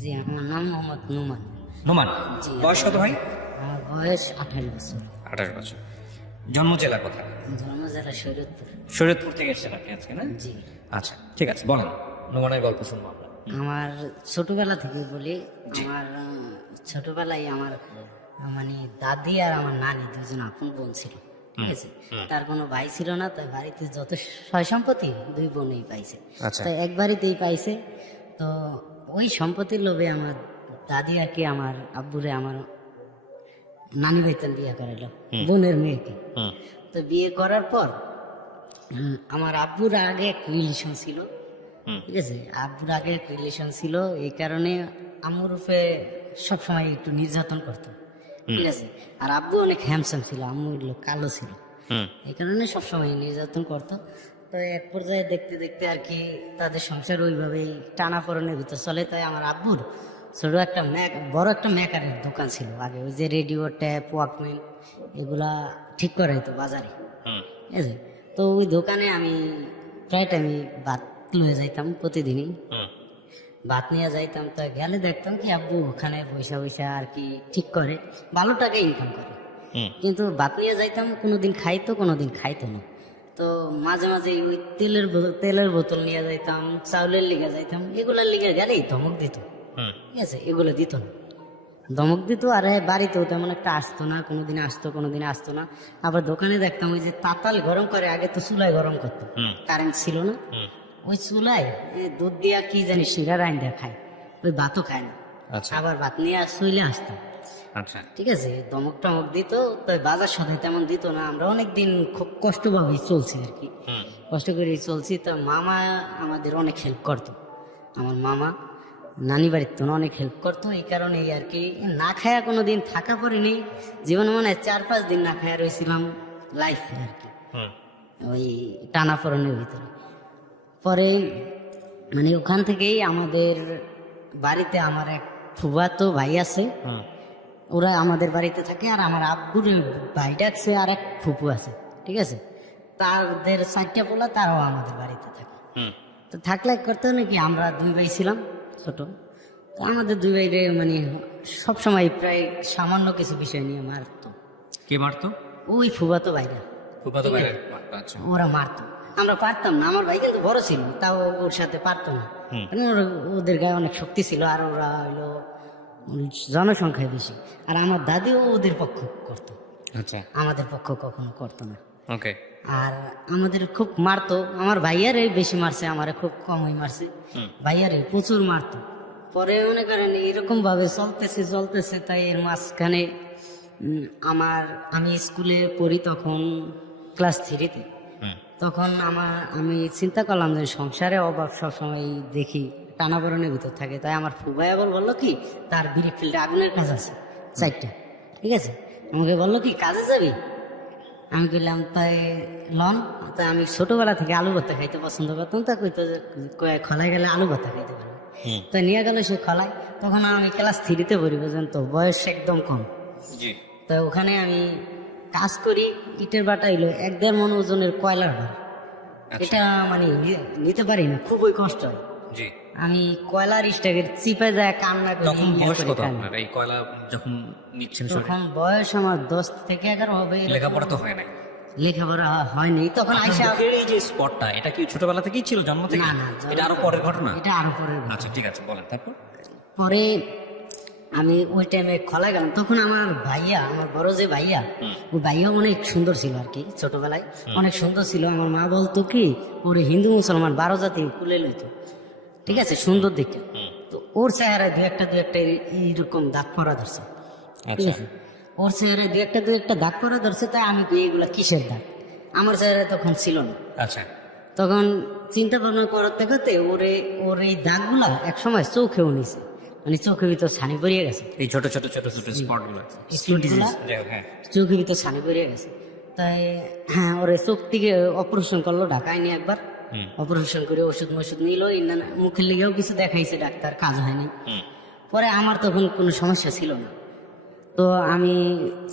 জি, আমার নাম মোহাম্মদ নোমান। নোমান। জি। বয়স কত ভাই? আমার বয়স 28 বছর। 28 বছর। জন্ম জেলা কোথায়? জন্ম জেলা শরীয়তপুর। শরীয়তপুর থেকে এসেছেন আপনি আজকে, না? জি। আচ্ছা, ঠিক আছে, বলেন। নোমানের গল্প শুনবো আমরা। আমার ছোটবেলা থেকে বলি, আমার ছোটবেলায় আমার মানে দাদি আর আমার নানি দুজন আপন বোন ছিল, ঠিক আছে। তার কোনো ভাই ছিল না, তাই বাড়িতে যত সয় সম্পত্তি দুই বোনেই পাইছে। আচ্ছা। তো এক বাড়িতেই পাইছে। তো ওই সম্পত্তির লোভে আমার দাদি আর কি আমার আব্বুরে আমার নানি ভাইতেন বিয়ে করাইলো বোনের মেয়েকে। তো বিয়ে করার পর আমার আব্বুর আগে এক রিলেশন ছিল, ঠিক আছে। আব্বুর আগে এক রিলেশন ছিল, এই কারণে আম্মুর উপরে সবসময় একটু নির্যাতন করতো, ঠিক আছে। আর আব্বু অনেক হ্যামসাম ছিল, আম্মু হলো কালো ছিল, এই কারণে সবসময় নির্যাতন করতো। তো এক পর্যায়ে দেখতে দেখতে আর কি তাদের সংসার ওইভাবেই টানাপোড়েনের ভিতর চলে। তাই আমার আব্বুর ছোট একটা বড় একটা মেকারের দোকান ছিল আগে, ওই যে রেডিও, ট্যাপ, ওয়াকম্যান এগুলা ঠিক করাইতো বাজারে, ঠিক আছে। তো ওই দোকানে আমি প্রায় টাইমই ভাত লয়ে যাইতাম, প্রতিদিনই ভাত নিয়ে যাইতাম। তো গেলে দেখতাম কি আব্বু ওখানে বৈশা বৈশা আর কি ঠিক করে, ভালো টাকা ইনকাম করে। কিন্তু ভাত নিয়ে যাইতাম, কোনোদিন খাইতো কোনোদিন খাইতো না। তো মাঝে মাঝে ওই তেলের বোতল নিয়ে যাইতাম, চাউলের লিগে যাইতাম, এগুলার লিগে গেলেই ধমক দিত, ঠিক আছে। এগুলো দিত না, ধমক দিত। আর বাড়িতেও তেমন একটা আসতো না, কোনোদিন আসতো কোনোদিন আসতো না। আবার দোকানে দেখতাম ওই যে তাতাল গরম করে, আগে তো চুলায় গরম করতো, কারেন্ট ছিল না, ওই চুলায় দুধ দিয়া কি জানি সিঙ্গারা আইন খায়, ওই ভাতও খায় না। আচ্ছা। আবার ভাত নিয়ে চলে আসতাম, আচ্ছা। ঠিক আছে। ধমক টমক দিত, তো বাজার সদাই তেমন দিত না। আমরা অনেকদিন খুব কষ্টভাবেই চলছি আর কি, কষ্ট করে চলছি। তো মামা আমাদের অনেক হেল্প করতো, আমার মামা নানি বাড়ির তো অনেক হেল্প করতো। এই কারণে আর কি না খায়া কোনোদিন থাকা পড়েনি জীবনে, মনে হয় 4-5 দিন না খায়া রয়েছিলাম লাইফে আর কি, ওই টানাপোড়েনের ভিতরে। পরে মানে ওখান থেকেই আমাদের বাড়িতে আমার এক ফুফাতো ভাই আছে, ওরা আমাদের বাড়িতে থাকে। আর আমার আব্বুর ভাই ডাকছে আর এক ফুপু আছে, ঠিক আছে। তাদের 4টা পোলা, তারাও আমাদের বাড়িতে থাকে। তো থাকলে করতে নাকি আমরা 2 ভাই ছিলাম ছোট। তো আমাদের 2 ভাইরে মানে সবসময় প্রায় সামান্য কিছু বিষয় নিয়ে মারতো। কে মারতো? ওই ফুফাতো ভাইরা, ফুফাতো ভাইরা মারতো। আচ্ছা। ওরা মারতো, আমরা পারতাম না। আমার ভাই কিন্তু বড় ছিল, তাও ওর সাথে পারতো না, কারণ ওদের গায়ে অনেক শক্তি ছিল। আর ওরা হইলো জনসংখ্যায় বেশি। আর আমার দাদিও ওদের পক্ষ করতো, আচ্ছা। আমাদের পক্ষ কখনো করতো না। ওকে। আর আমাদের খুব মারতো। আমার ভাইয়ারে বেশি মারছে, আমারে খুব কমই মারছে। ভাইয়ারে প্রচুর মারতো। পরে মনে করেন এরকম ভাবে চলতেছে চলতেছে, তাই এর মাঝখানে আমি স্কুলে পড়ি তখন ক্লাস 3-তে। তখন আমি চিন্তা করলাম যে সংসারে অভাব সবসময় দেখি, টানাপোড়েনের ভিতর থাকে। তাই আমার ফুবাইয়া বললো কি তার বিড়ি ফিল্ডে আগুনের কাজ আছে 4টা, ঠিক আছে। আমাকে বললো কি কাজে যাবি, আমি বললাম তাই লন। তাই আমি ছোটবেলা থেকে আলু ভর্তা খাইতে পছন্দ করতাম। তা কইতো খলায় গেলে আলু ভর্তা খাইতে পারবো। তো নিয়ে গেল সে খলায়। তখন আমি ক্লাস 3-তে পড়ি পর্যন্ত, বয়স একদম কম। তো ওখানে আমি কাজ করি, ইটের বাটা এলো 1-1.5 মণ ওজনের কয়লার ভার। এটা মানে নিতে পারি না, খুবই কষ্ট হয়। আমি কয়লার স্টাকের চিপে যায় কান্না করি। তখন বয়স কত আপনার এই কয়লা যখন নিচ্ছেন? তখন বয়স আমার 10 থেকে 11 হবে। লেখাপড়া তো হয় নাই? লেখাপড়া হয়নি তখন। আইসা এই যে স্পটটা, এটা কি ছোটবেলা থেকেই ছিল, জন্ম থেকে? না না, এটা আরো পরের ঘটনা? এটা আরো পরের ঘটনা। আচ্ছা, ঠিক আছে, বলেন। তারপর পরে আমি ওই টাইমে খোলা গেলাম। তখন আমার ভাইয়া, আমার বড় যে ভাইয়া, ওই ভাইয়া অনেক সুন্দর ছিল আর কি, ছোটবেলায় অনেক সুন্দর ছিল। আমার মা বলতো কি ওরে হিন্দু মুসলমান 12 জাতি কুলে লইতো, ঠিক আছে, সুন্দর দেখে। তো ওর চেহারায় দু একটা এইরকম দাগ পরা ধরছে, ঠিক আছে। ওর চেহারায় দু একটা দাগ পরা ধরছে। তাই আমি এগুলা কিসের দাগ, আমার চেহারায় তখন ছিল না। আচ্ছা। তখন চিন্তা ভাবনা করার দেখাতে ওর এই দাগগুলা একসময় চোখেও নিছে, মানে চোখের ভিতর ছানি পড়িয়ে গেছে। এই ছোট ছোট ছোট ছোট স্পট গুলো চোখের ভিতর ছানি পড়িয়ে গেছে। তাই হ্যাঁ, ওর চোখ থেকে অপারেশন করলো, ঢাকায় নিয়ে একবার অপারেশন করে ওষুধ নিল। মুখের লিগেও কিছু দেখাইছে ডাক্তার, কাজ হয়নি। পরে আমার তখন কোনো সমস্যা ছিল না। তো আমি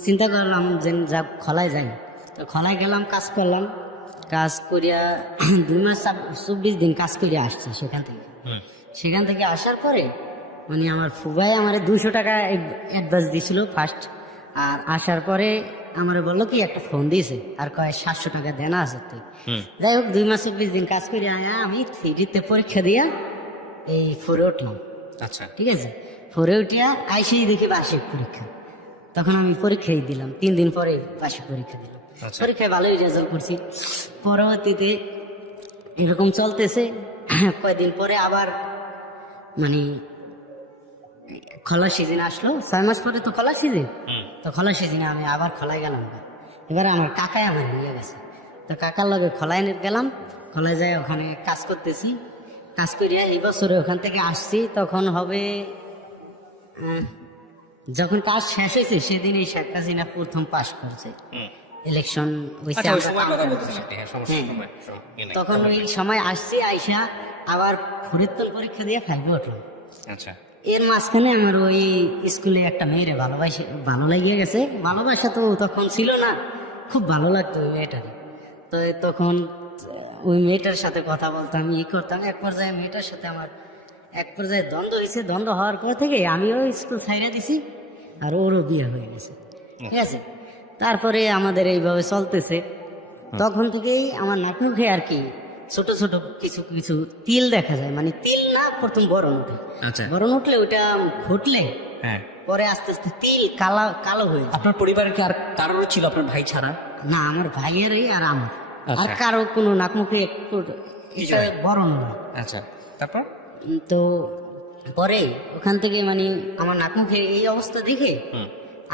চিন্তা করলাম যে যা খলায় যাই। তো খলায় গেলাম, কাজ করলাম। কাজ করিয়া 2 মাস 24 দিন কাজ করিয়া আসছি সেখান থেকে। আসার পরে মানে আমার ফুবাই আমার 200 টাকা অ্যাডভান্স দিছিল ফার্স্ট, আর আসার পরে আমার বললো কি একটা ফোন দিয়েছে আর কয় 700 টাকা দেনা আছে তুই। যাই হোক 2 মাস 20 দিন কাজ করে আয়া আমি 3D-তে পরীক্ষা দিয়া এই 4-এ উঠলাম। আচ্ছা, ঠিক আছে, 4-এ উঠিয়া আইসেই দেখি বার্ষিক পরীক্ষা। তখন আমি পরীক্ষাই দিলাম, 3 দিন পরে বার্ষিক পরীক্ষা দিলাম। আচ্ছা। পরীক্ষায় ভালোই রেজাল্ট করছি। পরবর্তীতে এরকম চলতেছে, কয়েকদিন পরে আবার মানে খোলা সিজন আসলো, 6 মাস পরে তো খোলা সিজন। তো খোলা সিজনে আমি আবার খোলায় গেলাম। এবার আমার কাকাই আমার নিয়ে গেছে, তো কাকার লগে খোলায় গেলাম। খোলায় যায় ওখানে কাজ করতেছি, কাজ করিয়া এই বছরে ওখান থেকে আসছি। তখন হবে যখন কাজ শেষ হয়েছে সেদিন এই শেখ হাসিনা প্রথম পাশ করছে, ইলেকশন হয়েছে। আচ্ছা, ওই সময় কথা বলতেছেন আপনি, হ্যাঁ, সমস্যা হ্যাঁ। সময় তখন ওই সময় আসছি, আইসা আবার ফরিদপুর পরীক্ষা দিয়ে 5-এ উঠলাম। আচ্ছা, এর মাঝখানে আমার ওই স্কুলে একটা মেয়েরে ভালো লাগিয়ে গেছে। ভালোবাসা তো তখন ছিল না, খুব ভালো লাগতো ওই মেয়েটারে। তো তখন ওই মেয়েটার সাথে কথা বলতাম, করতাম। এক পর্যায়ে মেয়েটার সাথে আমার দ্বন্দ্ব হয়েছে। দ্বন্দ্ব হওয়ার পর থেকে আমিও স্কুল ছাইড়া দিছি, আর ওরও বিয়ে হয়ে গেছে। ঠিক আছে, তারপরে আমাদের এইভাবে চলতেছে। তখন থেকেই আমার নাক মুখে আর কি ছোট ছোট কিছু কিছু তিল দেখা যায়, মানে তিল না, প্রথম বরণ উঠে। আচ্ছা, বরণ উঠলে ওইটা ঘুটলে হ্যাঁ। পরে আস্তে আস্তে তিল কালো হয়ে যায়। আপনার পরিবারের কি আর কারোর ছিল, আপনার ভাই ছাড়া? না, আমার ভাইয়েরই আর আমার, আর আচ্ছা। কারো কোনো নাক মুখে একটু এটা বরণ না। আচ্ছা, তারপর? তো পরে ওখান থেকে মানে আমার নাক মুখে এই অবস্থা দেখে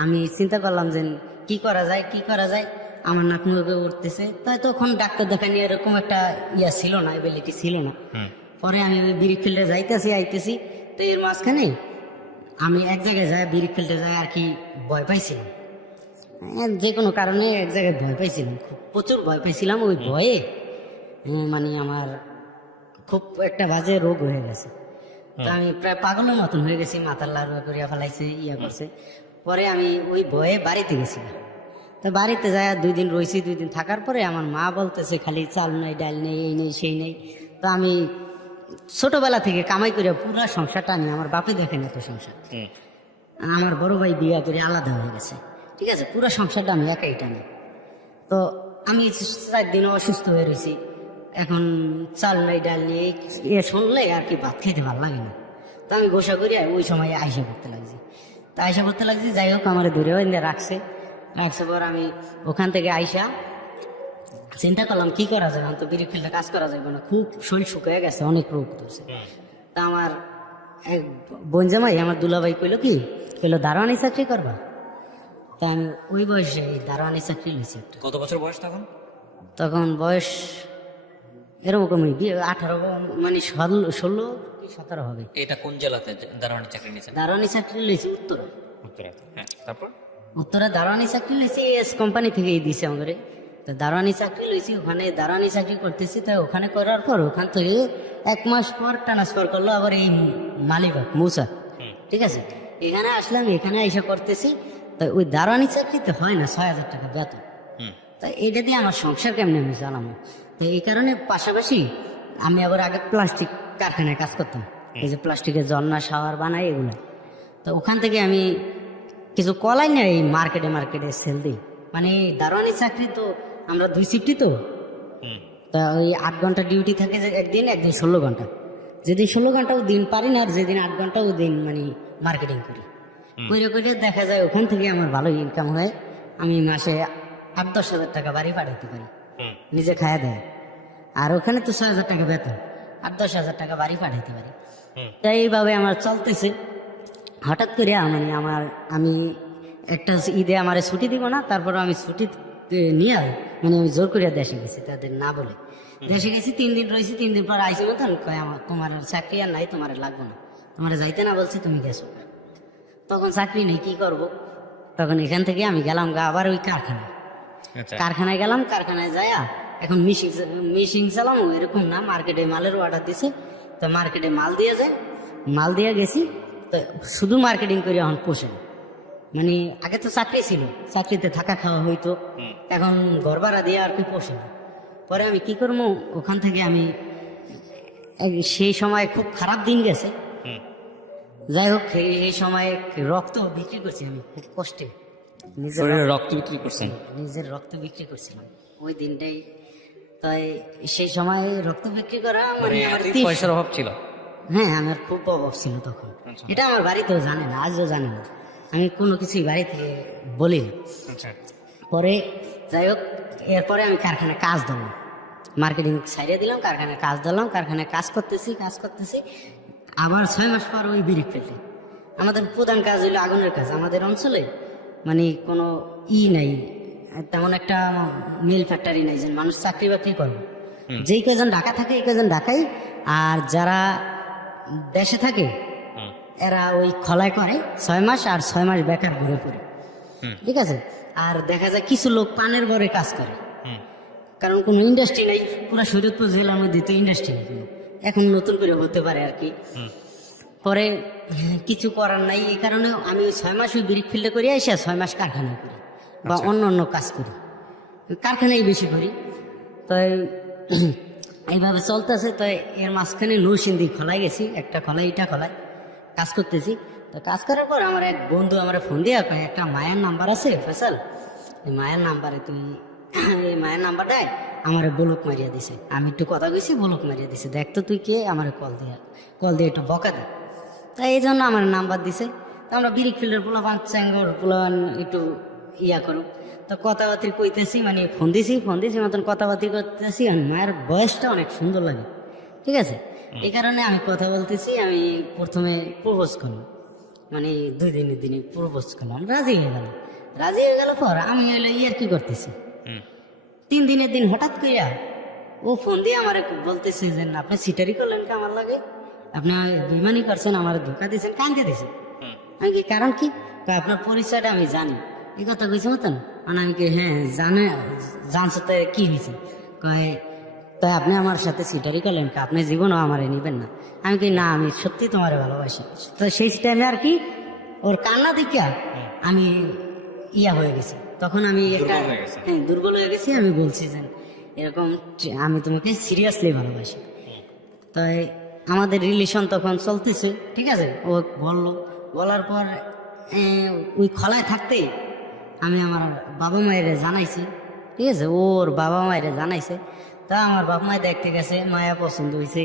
আমি চিন্তা করলাম যে কি করা যায়। আমার নাক মুখে উঠতেছে, তাই তখন ডাক্তার দেখানি এরকম একটা ছিল না, এবিলিটি ছিল না। পরে আমি ওই ব্রিক ফিল্ডে আইতেছি। তো এর মাঝখানে আমি এক জায়গায় যাই, ব্রিক ফিল্ডে যাই আর কি ভয় পাইছিলাম। যে কোনো কারণে এক জায়গায় ভয় পাইছিলাম, প্রচুর ভয় পাইছিলাম। ওই ভয়ে মানে আমার খুব একটা বাজে রোগ হয়ে গেছে। তো আমি প্রায় পাগলের মতন হয়ে গেছি, মাথার লাড়ুয়া করিয়া ফেলাইছে, করছে। পরে আমি ওই ভয়ে বাড়িতে গেছিলাম। তো বাড়িতে যায় 2 দিন রয়েছি। 2 দিন থাকার পরে আমার মা বলতেছে খালি চাল নাই, ডাল নেই, এই নেই, সেই নেই। তো আমি ছোটবেলা থেকে কামাই করে পুরো সংসারটা আমি, আমার বাপে দেখেন এত সংসার। আমার বড় ভাই বিয়ে করে আলাদা হয়ে গেছে। ঠিক আছে, পুরো সংসারটা আমি একাই টানি। তো আমি 4 দিন অসুস্থ হয়ে রয়েছি। এখন চাল নাই, ডাল নেই, শুনলে আর কি ভাত খাইতে ভালো লাগে না। তো আমি গোসা করি ওই সময় আইসা করতে লাগছি। যাই হোক, আমার দূরে রাখছে পর আমি ওখান থেকে আইসা চিন্তা করলাম কি করা যায়, তো বিড়ি ফিল্ডে কাজ করা যাবে না, খুব শরীর শুকিয়ে গেছে, অনেক রোগ ধরছে। তা আমার এক বোন জামাই, আমার দুলাভাই কইলো দারোয়ানি চাকরি করবা। তা আমি ওই বয়সে দারোয়ানি চাকরি লইছি একটা। কত বছর বয়স তখন? তখন বয়স এরকমই 18, মানে 16 কি 17 হবে। এটা কোন জেলাতে দারোয়ানি চাকরি নিয়েছেন? দারোয়ানি চাকরি লইছি উত্তরা। হ্যাঁ, তারপর? উত্তরা দারোয়ানি চাকরি লইছি, এস কোম্পানি থেকেই দিছে আমাদের। তো দারোয়ানি চাকরি লইছি, ওখানে দারোয়ানি চাকরি করতেছি। তাই ওখানে করার পর ওখান থেকে 1 মাস পর ট্রান্সফার করলো আবার এই মালিবাগ মৌসা। ঠিক আছে, এখানে আসলাম, এখানে এসে করতেছি। তাই ওই দারোয়ানি চাকরিতে হয় না 6,000 টাকা বেতন। তাই এটা দিয়ে আমার সংসার কেমনে আমি চালাবো। তো এই কারণে পাশাপাশি আমি আবার আগে প্লাস্টিক কারখানায় কাজ করতাম, এই যে প্লাস্টিকের জন্না শাওয়ার বানাই এগুলো। তো ওখান থেকে আমি কিছু কলাই না এই মার্কেটে সেল দিই। মানে দারোয়ানি চাকরি তো আমরা 2 শিফটই তো। তা ওই 8 ঘন্টা ডিউটি থাকে, যে একদিন 16 ঘন্টা। যেদিন 16 ঘন্টা ও দিন পারি না, আর যেদিন 8 ঘন্টা ও দিন মানে মার্কেটিং করি। করে দেখা যায় ওখান থেকে আমার ভালো ইনকাম হয়। আমি মাসে 8-10 হাজার টাকা বাড়ি পাঠাইতে পারি, নিজে খায়া দেয়। আর ওখানে তো 6,000 টাকা বেতন, 8-10 হাজার টাকা বাড়ি পাঠাইতে পারি। তাই এইভাবে আমার চলতেছে। হঠাৎ করে আমি একটা ঈদে আমার ছুটি দিব না, তারপর আমি ছুটি নিয়ে মানে আমি জোর করিয়া দেশে গেছি, তাদের না বলে দেশে গেছি। 3 দিন রয়েছি। 3 দিন পর আইসি মতন কয় তোমার আর চাকরি আর নাই, তোমার লাগবে না, তোমার যাইতে না বলছি, তুমি গেছো। তখন চাকরি নেই, কি করব। তখন এখান থেকে আমি গেলাম আবার ওই কারখানায় গেলাম। কারখানায় যাইয়া এখন মিশিং চালাম, এরকম না, মার্কেটে মালের অর্ডার দিছে। তো মার্কেটে মাল দিয়ে গেছি। তো শুধু মার্কেটিং করে এখন পোষে না। মানে আগে তো চাকরি ছিল, চাকরিতে থাকা খাওয়া হইতো, এখন ঘর ভাড়া দিয়ে আর কি পোষে না। পরে আমি কি করবো, ওখান থেকে আমি সেই সময় খুব খারাপ দিন গেছে। যাই হোক এই সময় রক্ত বিক্রি করছি আমি খুব কষ্টে, নিজের শরীরে রক্ত বিক্রি করছেন? নিজের রক্ত বিক্রি করছিলাম ওই দিনটাই। তাই সেই সময় রক্ত বিক্রি করা মানে আমার এতই পয়সার অভাব ছিল? হ্যাঁ, আমার খুব অভাব ছিল তখন। আচ্ছা। এটা আমার বাড়িতেও জানে না, আজও জানে না, আমি কোনো কিছুই বাড়ি থেকে বলি না। আচ্ছা। পরে যাই হোক এরপরে আমি কারখানায় কাজ দিলাম, মার্কেটিং সাইডে দিলাম, কারখানায় কাজ দিলাম, কারখানায় কাজ করতেছি। আবার 6 মাস পর ওই বিড়ি ফেলতে আমাদের প্রধান কাজ হইলো আগুনের কাজ। আমাদের অঞ্চলে মানে কোনো নাই, তেমন একটা মিল ফ্যাক্টরি নাই যে মানুষ চাকরি বাকরি করবে। যেই কজন ঢাকা থাকে এই কজন ঢাকাই, আর যারা দেশে থাকে এরা ওই খলায় করে 6 মাস, আর 6 মাস বেকার ঘুরে পড়ে। ঠিক আছে। আর দেখা যায় কিছু লোক পানের বরে কাজ করে, কারণ কোনো ইন্ডাস্ট্রি নাই, পুরো শরীয়তপুর জেলার মধ্যে তো ইন্ডাস্ট্রি নেই কোনো, এখন নতুন করে হতে পারে আর কি। পরে কিছু করার নাই, এই কারণে আমি ওই 6 মাস ওই ব্রিক ফিল্ডে করে এসে 6 মাস কারখানায় করি বা অন্য কাজ করি, কারখানায় বেশি করি। তো এইভাবে চলতেছে। তো এর মাঝখানে নৌসিন্দি খোলাই গেছি, একটা খোলাই ইটা খোলাই কাজ করতেছি। তো কাজ করার পর আমার এক বন্ধু আমার ফোন দিয়ে কয়, একটা মায়ের নাম্বার আছে ফেসাল, এই মায়ের নাম্বারে তুই এই মায়ের নাম্বারটায় আমার ব্লক মারিয়া দিছে। আমি একটু কথা কইছি, ব্লক মারিয়া দিছে, দেখ তো তুই কে, আমার কল দিয়ে একটু বকা দে। তাই এই জন্য আমার নাম্বার দিছে। তো আমরা ব্রিক ফিল্ডের পোলাপান চ্যাঙ্গর পোলাপান একটু ইয়া করুক, তো কথাবার্তি কইতেছি, মানে ফোন দিছি মতন কথাবার্তি করতেছি। আর মায়ের বয়সটা অনেক সুন্দর লাগে, ঠিক আছে, এই কারণে আমি কথা বলতেছি। আমি প্রথমে প্রপোজ করলাম, মানে 2 দিনে প্রপোজ করলাম, রাজি হয়ে গেল পর আমি হইলো ইয়ার কি করতেছি। 3 দিনের দিন হঠাৎ কইরা ও ফোন দিয়ে আমার বলতেছে যে আপনি সিটারি করলেন কি আমার লাগে, আপনি বেইমানি করছেন, আমার ধোকা দিয়েছেন, কান্দে দিয়েছেন। আমি কি কারণ কি, আপনার পরিচয়টা আমি জানি, এই কথা কইছে মতন। মানে আমি কি হ্যাঁ জানছো তো কি হয়েছে, কয় তাই আপনি আমার সাথে সিটারি করলেন, আপনি জীবনও আমারে নিবেন না। আমি কি না, আমি সত্যি তোমার ভালোবাসি। তো সেই টাইমে আর কি ওর কান্না দেখিয়া আমি ইয়া হয়ে গেছি, তখন আমি দুর্বল হয়ে গেছি। আমি বলছি যে এরকম আমি তোমাকে সিরিয়াসলি ভালোবাসি। তাই আমাদের রিলেশন তখন চলতেছে, ঠিক আছে। ও বলার পর ওই খলায় থাকতে আমি আমার বাবা মায়ের জানাইছি, ঠিক আছে, ওর বাবা মায়ের জানাইছে। তা আমার বাপ মায় দেখতে গেছে, মায়া পছন্দ হয়েছে,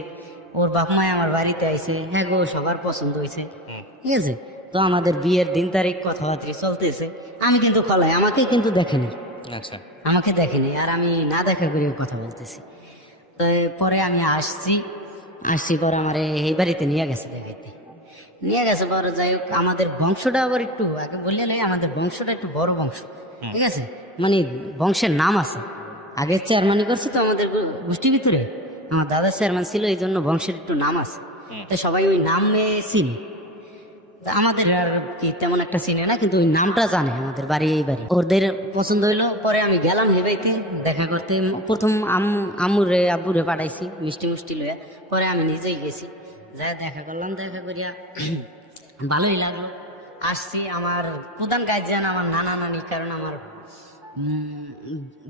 ওর বাপ মায় আমার বাড়িতে আইছে, হ্যাঁ গো সবার পছন্দ হয়েছে, ঠিক আছে। তো আমাদের বিয়ের দিন তারিখ কথাবার্তা চলতেছে। আমি কিন্তু খলায়, আমাকে কিন্তু দেখেনি, আচ্ছা, আমাকে দেখেনি, আর আমি না দেখা করে কথা বলতেছি। তো পরে আমি আসছি পরে আমার এই বাড়িতে নিয়ে গেছে পরে। যাই হোক আমাদের বংশটা আবার একটু আগে বললে নয়, আমাদের বংশটা একটু বড় বংশ, ঠিক আছে, মানে বংশের নাম আছে। আগে চেয়ারম্যানই করছে তো আমাদের গোষ্ঠীর ভিতরে, আমার দাদা চেয়ারম্যান ছিল, এই জন্য বংশের একটু নাম আছে। তাই সবাই ওই নামে চিনি। আমাদের আর কি তেমন একটা চিনে না, কিন্তু ওই নামটা জানে, আমাদের বাড়ি এই বাড়ি। ওদের পছন্দ হইলো, পরে আমি গেলাম হেবাইতে দেখা করতে। প্রথম আব্বুরে পাঠাইছি মিষ্টি লইয়া, পরে আমি নিজেই গেছি, যাই দেখা করলাম। দেখা করিয়া ভালোই লাগলো। আসছি, আমার প্রধান গার্জিয়ান আমার নানা নানি, কারণ আমার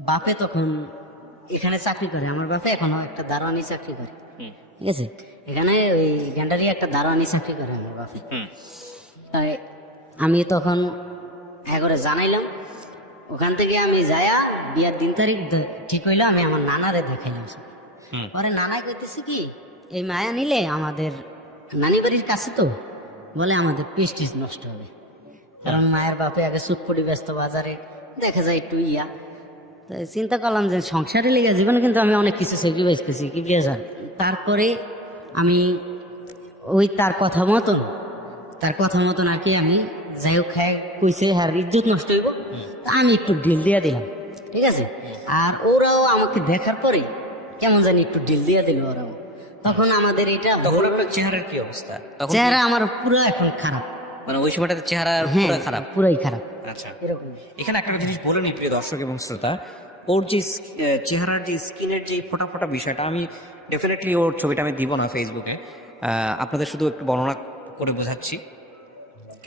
বাপে তখন এখানে চাকরি করে, আমার বাপে এখনো একটা দারোয়ানি চাকরি করে, ঠিক আছে, এখানে ওই গ্যান্ডারি একটা দারোয়ানি চাকরি করে আমার বাপে। তাই আমি তখন করে জানাইলাম, ওখান থেকে আমি যায়া বিয়ার দিন তারিখ ঠিক হইলো, আমি আমার নানারে দেখাইলাম। পরে নানাই কইতেছি কি, এই মায়া নিলে আমাদের নানি বাড়ির কাছে তো, বলে আমাদের প্রেস্টিজ নষ্ট হবে, কারণ মায়ের বাপে আগে চুটপুটি ব্যস্ত বাজারে, দেখা যায় একটু ইয়া। তাই চিন্তা করলাম যে সংসারে লেগে জীবনে কিন্তু আমি অনেক কিছু স্যাক্রিফাইস করছি, কি বিয়ার। তারপরে আমি ওই তার কথা মতন আর কি আমি যাই হোক খাই কইছে, হ্যাঁ ইজ্জত নষ্ট হইব, তা আমি একটু ডিল দিয়া দিলাম, ঠিক আছে। আর ওরাও আমাকে দেখার পরে কেমন জানি একটু ডিল দিয়া দিল ওরাও। তখন আমাদের এটা, তখন আপনার চেহারার কি অবস্থা? তখন চেহারা আমার পুরো এখন খারাপ, মানে ওই সময়টাতে চেহারা হ্যাঁ পুরো খারাপ? পুরাই খারাপ। আচ্ছা, এরকম। এখানে একটা জিনিস বলে নি প্রিয় দর্শক এবং শ্রোতা, ওর যে চেহারার যে স্কিনের যে ফোটা বিষয়টা, আমি ডেফিনেটলি ওর ছবিটা আমি দিব না ফেসবুকে, আপনাদের শুধু একটু বর্ণনা করে বোঝাচ্ছি।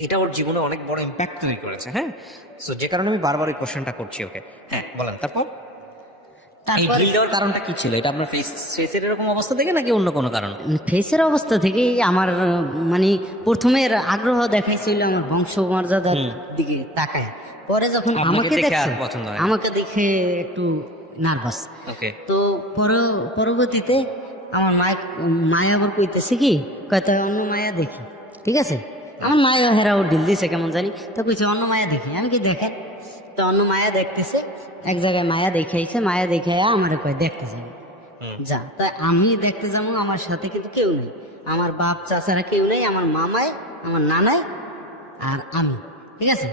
এটা ওর জীবনে অনেক বড় ইম্প্যাক্ট তৈরি করেছে, হ্যাঁ। সো যে কারণে আমি বারবার ওই কোশ্চেনটা করছি ওকে। হ্যাঁ বলেন, তারপর? এই তারপর ঢিল দেওয়ার কারণটা কি ছিল? এটা আপনার ফেসের এরকম অবস্থা থেকে নাকি অন্য কোনো কারণ? ফেসের অবস্থা থেকেই আমার মানে প্রথমে আগ্রহ দেখাইছিল আমার বংশমর্যাদার দিকে তাকায়, পরে যখন আপনাকে আমাকে দেখে আর দেখছে পছন্দ হয় না? আমাকে দেখে একটু নার্ভাস। ওকে। তো পরবর্তীতে আমার মায়া আবার কইতেছে কি কয়টা অন্য মায়া দেখি, ঠিক আছে, আমার মায়া হেরাও ঢিল দিছে কেমন জানি, তো কইছে অন্য মায়া দেখি। আমি কি দেখেন, তো অন্য মায়া দেখতেছে, এক জায়গায় মায়া দেখাইছে, মায়া দেখাইয়া আমার কয় দেখতে যাবো, যা। তাই আমি দেখতে যাবো, আমার সাথে কিন্তু কেউ নেই, আমার বাপ চাচারা কেউ নেই, আমার মামাই, আমার নানাই আর আমি, ঠিক আছে,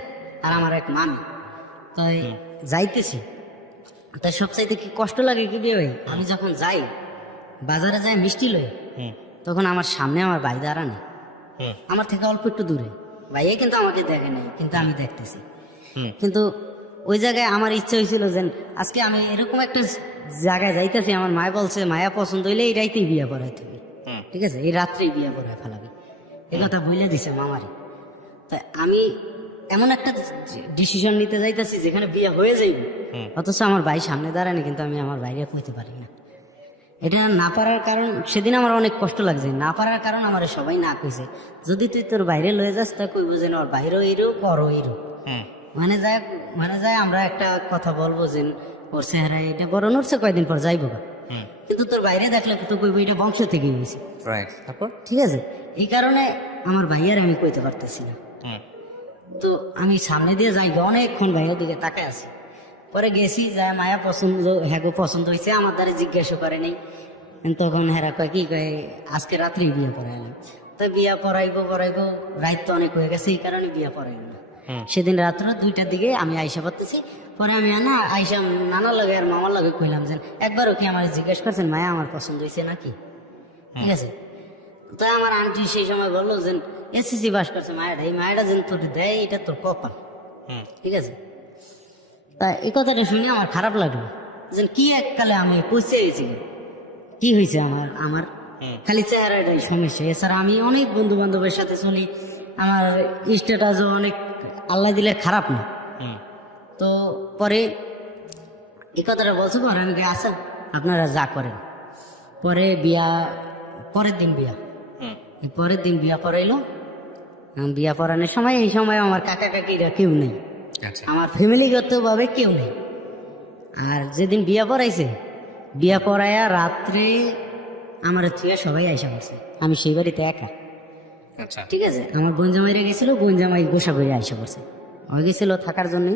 আর আমার এক মামি। তাই যাইতেছি, তাই সবচাইতে কি কষ্ট লাগে কি বিয়ে ভাই, আমি যখন যাই বাজারে যাই মিষ্টি লই, তখন আমার সামনে আমার ভাই দাঁড়ানি, আমার থেকে অল্প একটু দূরে, ভাইয়া কিন্তু আমাকে দেখে নাই, কিন্তু আমি দেখতেছি। কিন্তু ওই জায়গায় আমার ইচ্ছা হয়েছিল যে আজকে আমি এরকম একটা জায়গায় যাইতেছি, আমার মায় বলছে মায়া পছন্দ হইলে এই রাইতেই বিয়ে পড়াই তুমি, ঠিক আছে, এই রাত্রেই বিয়ে পড়ায় ফেলাবি, এই কথা বলে দিছে মামারে। তাই আমি এমন একটা ডিসিশন নিতে যাইতেছি যেখানে বিয়ে হয়ে যাইব, অথচ আমার ভাই সামনে দাঁড়ানি, কিন্তু আমি আমার বাইরে কইতে পারি না। এটা না পারার কারণ, সেদিন আমার অনেক কষ্ট লাগছে, না পারার কারণ আমার সবাই না কইছে, যদি তুই তোর বাইরে লয়ে যাস তা কইব যে ওর বাইরেও এইরো করো এইরো, মানে যায় আমরা একটা কথা বলবো যে ওর চেহারা এটা বড় নড়ছে, কয়দিন পর যাইবো গা। কিন্তু তোর বাইরে দেখলে তো কইবো এটা বংশ থেকে হয়েছে, রাইট। তারপর? ঠিক আছে, এই কারণে আমার ভাইয়ার আমি কইতে পারতেছি না। তো আমি সামনে দিয়ে যাই, অনেকক্ষণ ভাইয়ের দিকে তাকায় আছি, পরে গেছি, যায় মায়া পছন্দ, হ্যাঁ পছন্দ হয়েছে, আমার দ্বারা জিজ্ঞাসা করে নেই। তখন হেরা কয় কি কয় আজকে রাত্রেই বিয়ে পড়াইলাম, তাই বিয়া পড়াইবো রাত তো অনেক হয়ে গেছে, এই কারণে বিয়া পড়াইব না। সেদিন রাত্র 2টার দিকে আমি আইসা পড়তেছি, পরে আমি না আইসা নানার লগে আর মামার লগে কইলাম যে একবারও কি আমার জিজ্ঞেস করছেন মায়া আমার পছন্দ হয়েছে নাকি, ঠিক আছে। তাই আমার আন্টি সেই সময় বললো যে এসএসসি পাস করছে মায়াটা, এই মায়াটা যেন তোর দেয় এটা তোর কপাল, ঠিক আছে। তা এই কথাটা শুনে আমার খারাপ লাগলো যে কি এককালে আমি পৌঁছে গেছি, কি হয়েছে আমার খালি চেহারাটাই সমস্যা, এছাড়া আমি অনেক বন্ধু বান্ধবের সাথে চলি, আমার স্ট্যাটাসও অনেক আল্লাহ দিলে খারাপ না। তো পরে এই কথাটা বলছো পর আমি আচ্ছা আপনারা যা করেন। পরে পরের দিন বিয়া পড়াইলো, বিয়া পড়ানোর সময় এই সময় আমার কাকা কাকিরা কেউ নেই, আমার ফ্যামিলিগত ভাবে কেউ নেই। আর যেদিন বিয়া পড়াইছে, বিয়া পড়াইয়া রাত্রে আমার থুয়া সবাই আইসা পড়ছে, আমি সেই বাড়িতে একা, ঠিক আছে। আমার বোন জামাইরা গেছিল, বোন জামাই গোসা করে আইসা পড়ছে, হয়ে গেছিল থাকার জন্য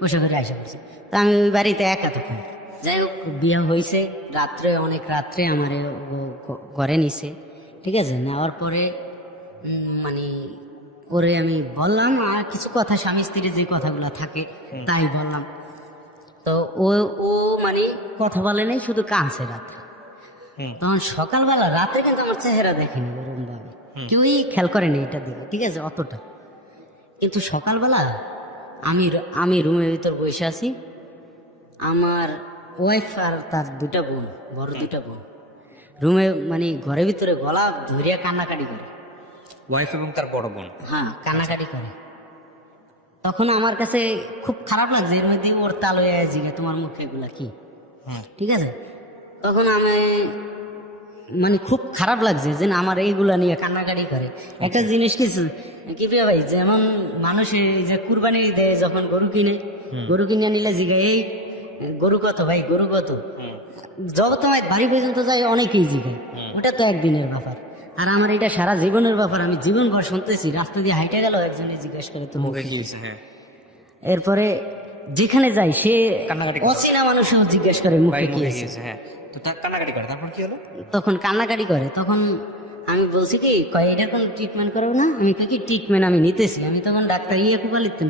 গোসা করে আইসা পড়ছে, তা আমি ওই বাড়িতে একা তখন। যাই হোক বিয়া হয়েছে, রাত্রে অনেক রাত্রে আমার ঘরে নিছে, ঠিক আছে। নেওয়ার পরে মানে ওরে আমি বললাম আর কিছু কথা, স্বামী স্ত্রীর যে কথাগুলো থাকে তাই বললাম। তো ও মানে কথা বলে নাই, শুধু কাঁদছে রাত্রে। তখন সকালবেলা, রাত্রে কিন্তু আমার চেহারা দেখেনি এরকম ভাবে, কেউই খেয়াল করেনি এটা দিকে, ঠিক আছে, অতটা। কিন্তু সকালবেলা আমি রুমের ভিতর বসে আছি, আমার ওয়াইফ আর তার 2টা বোন, বড় 2টা বোন রুমে মানে ঘরের ভিতরে গলা ধরিয়া কান্নাকাটি করে, ওয়াইফ এবং তার বড় বোন, হ্যাঁ কান্নাকাটি করে। তখন আমার কাছে খুব খারাপ লাগছে, এর মধ্যে ওর তাল হয়ে জিগে তোমার মুখে এগুলা কি, ঠিক আছে। তখন আমি মানে খুব খারাপ লাগছে যে আমার এইগুলা নিয়ে কান্নাকাটি করে। একটা জিনিস কি প্রিয়া ভাই, যেমন মানুষের যে কুরবানি দেয় যখন গরু কিনে নিলে জিগে এই গরু কত ভাই, গরু কত, যত তোমার বাড়ি পর্যন্ত যায় অনেকেই জিগে, ওটা তো একদিনের ব্যাপার। আর আমার এটা সারা জীবনের ব্যাপার, আমি জীবনভর শুনতেছি, রাস্তা দিয়ে হাইটে গেল একজনে জিজ্ঞেস করে তো মুখে কি। এরপরে যেখানে যাই সে অচেনা মানুষও জিজ্ঞেস করে মুখে কি আছে, কান্নাকাটি করে। তারপর কি হলো? তখন কান্নাকাটি করে, তখন আমি বলছি কি কয় এটা কোনো ট্রিটমেন্ট করবো না, আমি কি ট্রিটমেন্ট আমি নিতেছি, আমি তখন ডাক্তার ইয়েকুবা লিখতাম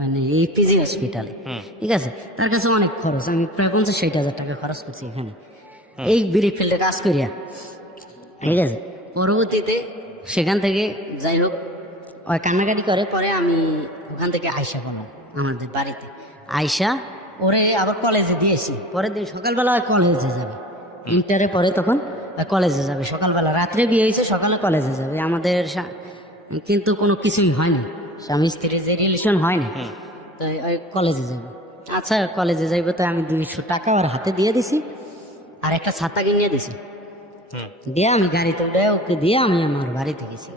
মানে এই পিজি হসপিটালে, ঠিক আছে। তার কাছে অনেক খরচ, আমি প্রায় 50-60 হাজার টাকা খরচ করছি এখানে এই বিড়ি ফিল্ডে কাজ করিয়া, ঠিক আছে। পরবর্তীতে সেখান থেকে যাই হোক ওই কান্নাকাটি করে, পরে আমি ওখান থেকে আয়সা বললাম আমাদের বাড়িতে, আয়সা ওরে আবার কলেজে দিয়েছি, পরের দিন সকালবেলা কলেজে যাবে, ইন্টারে পরে তখন কলেজে যাবে সকালবেলা, রাত্রে বিয়ে হয়েছে, সকালে কলেজে যাবে। আমাদের কিন্তু কোনো কিছুই হয়নি, স্বামী স্ত্রীর যে রিলেশন হয়নি, তো ওই কলেজে যাবে। আচ্ছা কলেজে যাইবো, তাই আমি 200 টাকা ওর হাতে দিয়ে দিছি আর একটা ছাতা কিনে দিছি। দিয়ে আমি গাড়িতে উঠে ওকে দিয়ে আমি আমার বাড়িতে গেছি।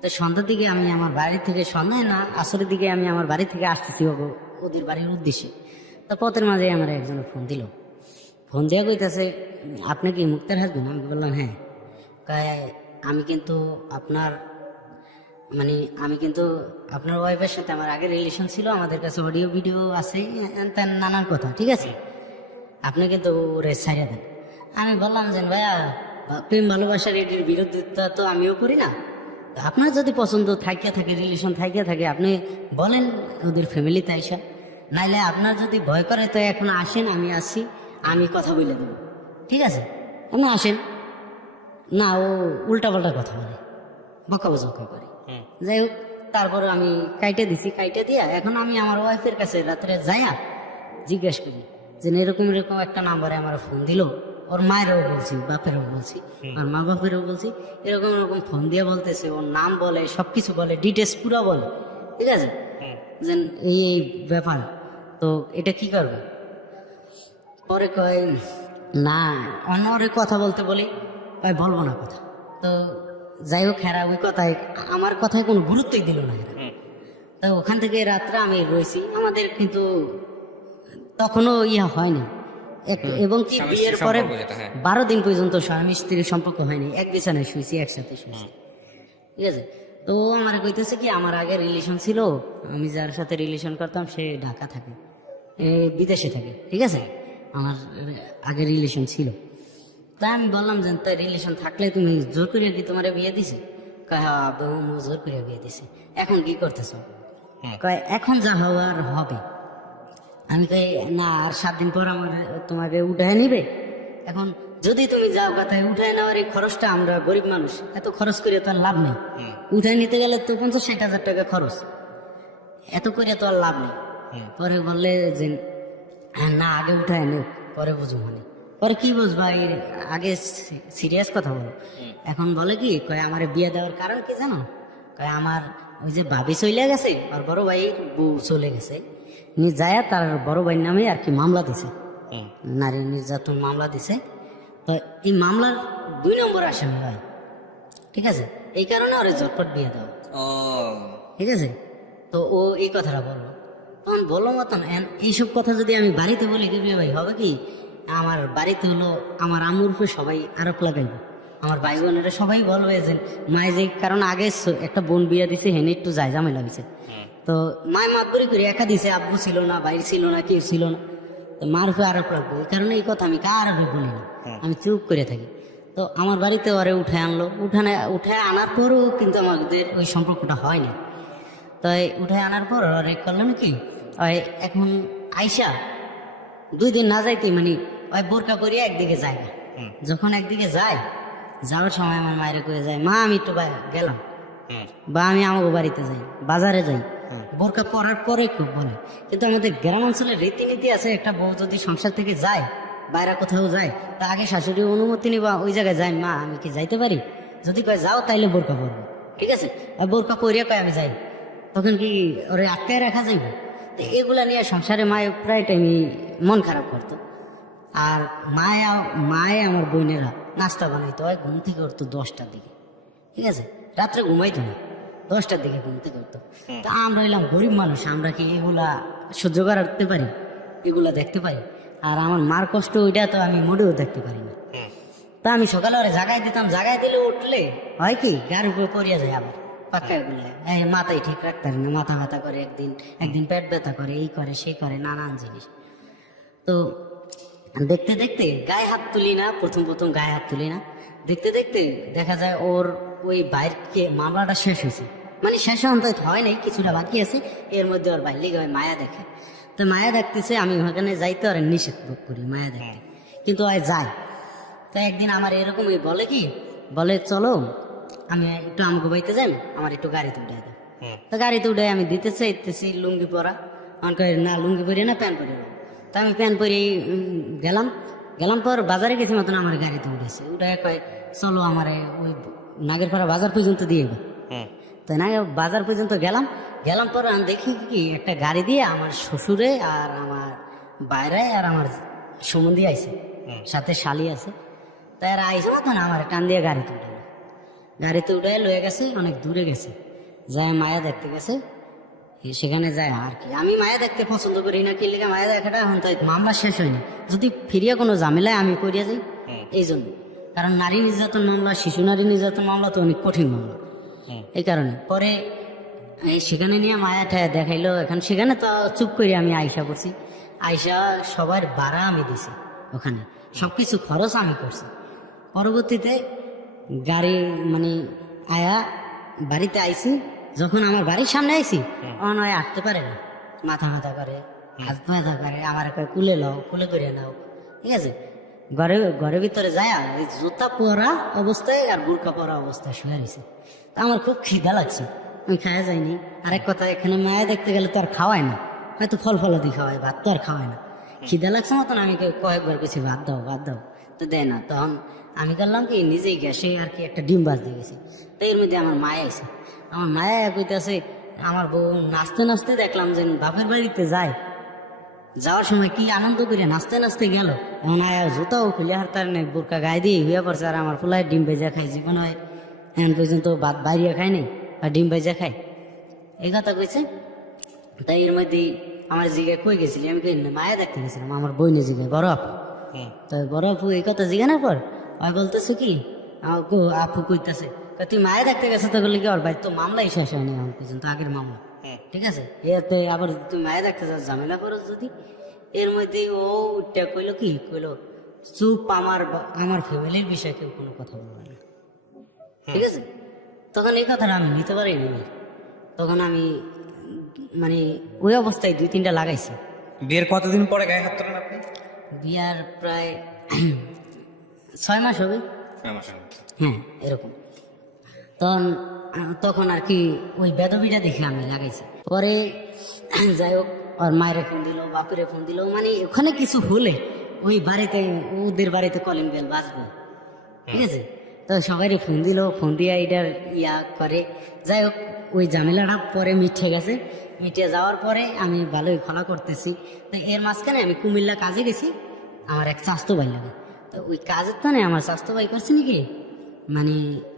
তো সন্ধ্যার দিকে আমি আমার বাড়ি থেকে, সন্ধ্যায় না আসরের দিকে আমি আমার বাড়ি থেকে আসতেছি ওদের বাড়ির উদ্দেশ্যে। তো পথের মাঝে আমার একজন ফোন দিল, ফোন দিয়ে কইতাছে আপনি কি মুক্তার হাসবেন? আমি বললাম হ্যাঁ। কয় আমি কিন্তু আপনার ওয়াইফের সাথে আমার আগে রিলেশন ছিল, আমাদের কাছে অডিও ভিডিও আছে, তেন নানান কথা, ঠিক আছে, আপনি কিন্তু ওরে ছাড়িয়ে দেন। আমি বললাম যে ভাইয়া প্রেম ভালোবাসার এটির বিরোধিতা তো আমিও করি না, আপনার যদি পছন্দ থাকিয়া থাকে, রিলেশন থাকিয়া থাকে, আপনি বলেন ওদের ফ্যামিলিতে আইসা, নাইলে আপনার যদি ভয় করে তো এখন আসেন, আমি আসি, আমি কথা বলে দেবো, ঠিক আছে, আপনি আসেন। না, ও উল্টাপাল্টা কথা বলে, বকাবকা করে। যাই হোক, তারপরে আমি কাইটে দিছি, কাইটে দিয়া এখন আমি আমার ওয়াইফের কাছে রাত্রে যাইয়া জিজ্ঞেস করি যে এরকম এরকম একটা নাম্বারে আমার ফোন দিল, ওর মায়েরও বলছি, বাপেরও বলছি, আর মা বাপেরও বলছি, এরকম এরকম ফোন দিয়ে বলতেছে, ওর নাম বলে, সবকিছু বলে, ডিটেলস পুরো বলে, ঠিক আছে, যে এই এই ব্যাপার, তো এটা কি করবে? পরে কয় না, অন্যরে কথা বলতে বলি, কয় বলবো না কথা। তো যাই হোক, হেরা ওই কথায়, আমার কথায় কোনো গুরুত্বই দিল না এরা। তো ওখান থেকে রাত্রে আমি রয়েছি, আমাদের কিন্তু তখনও ইয়া হয়নি, এবং কি স্বামী বিয়ের স্ত্রীর পরে সম্পর্ক যেটা, হ্যাঁ। 12 দিন পর্যন্ত স্বামী স্ত্রীর সম্পর্ক হয়নি, এক বিছানায় শুয়েছি, একসাথে শুয়েছি, ঠিক আছে। তো ও আমার কইতেছে কি আমার আগে রিলেশন ছিল, আমি যার সাথে রিলেশন করতাম সে ঢাকা থাকে, বিদেশে থাকে, ঠিক আছে, আমার আগে রিলেশন ছিল। তাই আমি বললাম যে তাই রিলেশন থাকলে তুমি জোর করিয়া কি তোমার বিয়ে দিছে? কয় হ্যাঁ বউ জোর করিয়া বিয়ে দিছে, এখন কি করতেছো? কয় এখন যা হওয়ার হবে। আমি কই না, আর 7 দিন পর আমার তোমাকে উঠায় নিবে, এখন যদি তুমি যাও কথায় উঠায় নেওয়ার এই খরচটা, আমরা গরিব মানুষ, এত খরচ করে তো আর লাভ নেই, উঠায় নিতে গেলে তো 50-60 হাজার টাকা খরচ, এত করে তো আর লাভ নেই। পরে বললে যে হ্যাঁ না, আগে উঠায় নে, পরে বুঝবো মানে। পরে কি বুঝবা, আগে সিরিয়াস কথা বলো। এখন বলে কি, কয় আমার বিয়ে দেওয়ার কারণ কি জানো? কয় আমার ওই যে ভাবি চলে গেছে, আর বড় ভাই বউ চলে গেছে, যায় তার বড় ভাইয়ের নামে আর কি মামলা দিছে, নারী নির্যাতন মামলা দিছে। তো এই মামলার 2 নম্বর আসামি হয়, ঠিক আছে, এই কারণে ওরে ঝটপট বিয়ে দাও, ঠিক আছে। তো ও এই কথাটা বললো, তখন বললো মতন এইসব কথা যদি আমি বাড়িতে বলি, কি ভাই হবে কি, আমার বাড়িতে হলো আমার আম্মুর উপরে সবাই আরোপ লাগাইব, আমার ভাই বোনেরা সবাই বলবে যে মায় যে, কারণ আগে একটা বোন বিয়ে দিছে, হেনে একটু যায় ঝামেলা দিছে, তো মায় মাতবরি করে একা দিছে, আব্বু ছিল না, ভাই ছিল না, কেউ ছিল না, তো মার উপরে আরোপ লাগবে, এই কারণে এই কথা আমি কার বলি না, আমি চুপ করে থাকি। তো আমার বাড়িতে ওরে উঠে আনলো, উঠে আনার পরও কিন্তু আমাদের ওই সম্পর্কটা হয়নি। তো উঠে আনার পর ওরে করলো নাকি, ওই এখন আইসা 2 দিন না যাইতে মানে ওই বোরকা করিয়া একদিকে যায় না, যখন একদিকে যায়, যাওয়ার সময় আমার মায়ের কয়ে যায়, মা আমি একটু গেলাম, বা আমি আমাকে বাড়িতে যাই, বাজারে যাই, বোরকা পরার পরে খুব বলে। কিন্তু আমাদের গ্রাম অঞ্চলের রীতিনীতি আছে, একটা বউ যদি সংসার থেকে যায়, বাইরে কোথাও যায়, তা আগে শাশুড়ি অনুমতি নিবা, ওই জায়গায় যায়, মা আমি কি যাইতে পারি? যদি কয় যাও তাইলে বোরকা পরবো, ঠিক আছে, আর বোরকা পরিয়া কয় আমি যাই, তখন কি ওরে আটকায় রাখা যাইবে? তো এগুলা নিয়ে সংসারে মায়ে প্রায় টাইমই মন খারাপ করতো। আর মায়ে আমার বোনেরা নাস্তা বানাইতো, হয় ঘুম থেকে করতো 10টার দিকে, ঠিক আছে, রাত্রে ঘুমাইতো না, 10টার দিকে ঘুম থেকে করতো। তা আমরা হইলাম গরিব মানুষ, আমরা কি এগুলা সহ্য করতে পারি, এগুলা দেখতে পারি? আর আমার মার কষ্ট ওইটা তো আমি মোটেও দেখতে পারি না। তা আমি সকালে ওরে জাগাই দিতাম, জাগাই দিলে উঠলে হয় কি গাড়ির উপরে পড়িয়া যায়, আবার পাক্কাগুলো মাথায় ঠিক রাখতে পারি না, মাথা ব্যথা করে, একদিন পেট ব্যথা করে, এই করে সেই করে, নানান জিনিস। তো দেখতে দেখতে গায়ে হাত তুলি না, প্রথম গায়ে হাত তুলি না, দেখতে দেখতে দেখা যায় ওর ওই বাইরকে মামলাটা শেষ হয়েছে, মানে শেষ অন্তত হয় নাই, কিছুটা বাকি আছে, এর মধ্যে ওর বাইর লিগে মায়া দেখে। তো মায়া দেখতেছে, আমি ওখানে যাইতে আর নিষেধ করি মায়া দেখতে, কিন্তু ওই যায়। তো একদিন আমার এরকমই বলে কি, বলে চলো আমি একটু আমাকে বাইতে যাই, আমার একটু গাড়িতে উঠে দেয়। তো গাড়িতে উঠে আমি দিতে চাইতেছি লুঙ্গি পরা, আমার কয়ে না লুঙ্গি পরে না, প্যান্ট পরে। তো আমি প্যান্ট পরে গেলাম পর বাজারে গেছি মতন আমার গাড়িতে উঠেছে, উঠে কয় চলো আমার ওই নাগেরপাড়া বাজার পর্যন্ত দিয়ে গো। তো না বাজার পর্যন্ত গেলাম পরে আমি দেখি কি একটা গাড়ি দিয়ে আমার শ্বশুরে আর আমার বাইরে আর আমার সম্বন্ধী আইছে, সাথে শালি আছে। তাই আর আইসে না, তখন আমার টান দিয়ে গাড়িতে উঠে লয়ে গেছে, অনেক দূরে গেছে, যায় মায়া দেখতে গেছে। সেখানে যায় আর কি, আমি মায়া দেখতে পছন্দ করি না, কি লেগে মায়া দেখাটা এখন তো মামলা শেষ হয়নি, যদি ফিরিয়া কোনো ঝামেলায় আমি করিয়া যাই এই জন্য। কারণ নারী নির্যাতন মামলা, শিশু নারী নির্যাতন মামলা তো অনেক কঠিন মামলা, এই কারণে পরে সেখানে নিয়ে মায়াটা দেখাইলো। এখন সেখানে তো চুপ করে আমি আয়সা করছি, আয়সা সবার ভাড়া আমি দিছি, ওখানে সবকিছু খরচ আমি করছি। পরবর্তীতে গাড়ি মানে আয়া বাড়িতে আইছি, যখন আমার বাড়ির সামনে আইছি তখন হয় আটতে পারে না, মাথা করে, হাত ব্যথা করে, আমার কুলে করে নাও, ঠিক আছে। ঘরের ভিতরে যায় এই জুতা পরা অবস্থায় আর বুরকা পরা অবস্থায় শুয়ে রয়েছে। তা আমার খুব খিদা লাগছে, আমি খাওয়া যাইনি। আরেক কথা, এখানে মায়া দেখতে গেলে তো আর খাওয়ায় না, হয়তো ফল খাওয়ায়, ভাত তো আর খাওয়ায় না। খিদা লাগছে মতন আমি কয়েকবার কিছু ভাত দাও, তো দেয় না। তখন আমি করলাম কি, নিজেই গ্যাসে আর কি একটা ডিম বাজ দিয়ে গেছি। তো এর মধ্যে আমার মায়া আছে, আমার মায়া কইতেছে, আমার বউ নাচতে দেখলাম যে বাপের বাড়িতে যাওয়ার সময় কি আনন্দ করে নাচতে গেল। এমন আয়া জুতাও খুলে হারতার নেই, বোরকা গায়ে দিয়ে হইয়া পড়ছে। আর আমার পোলায় ডিম ভেজা খাই, জীবন হয় এখন পর্যন্ত ভাত বাইরিয়া খায় নাই, আর ডিম ভেজা খায়, এই কথা কইছে। তাই এর মধ্যে আমার জিগায় কই গেছিলি, আমি কই মায়া দেখতে গেছিলাম আমার বইনে জিগায়, বড় আপু। তো বড় আপু এই কথা জিগানোর পর আমি বলতেছো কি, আপু কইতেছে তুই মায়া দেখতে গেছো, তো বললি কি ওর ভাই তো মামলাই শেষ হয়নি এখন পর্যন্ত, আগের মামলা, ঠিক আছে। এতে আবার তুই মায়া দেখতে যাস, ঝামেলা করো যদি। এর মধ্যে ও উঠটা কইলো চুপ, আমার ফ্যামিলির বিষয়ে কেউ কোনো কথা বলবে না, ঠিক আছে। তখন এই কথাটা আমি নিতে পারিনি, তখন আমি মানে ওই অবস্থায় 2-3টা লাগাইছি। বিয়ের কতদিন পরে গায়ে হাত তোলেন আপনি? বিয়ার প্রায় 6 মাস হবে, হ্যাঁ এরকম। তখন আর কি ওই বেদবিটা দেখে আমি লাগাইছি। পরে যাই হোক, ওর মায়ের ফোন দিল, বাপের ফোন দিল, মানে ওখানে কিছু হলে ওই বাড়িতে, ওদের বাড়িতে কলিং বেল বাজবে, ঠিক আছে। তো সবাই ফোন দিয়ে এটার করে। যাই হোক, ওই ঝামেলাটা পরে মিটে যাওয়ার পরে আমি ভালোই খোলা করতেছি। তো এর মাঝখানে আমি কুমিল্লা কাজে গেছি, আমার এক স্বাস্থ্য ভাই লাগে। তো ওই কাজের তো আমার স্বাস্থ্য ভাই করছে নাকি, মানে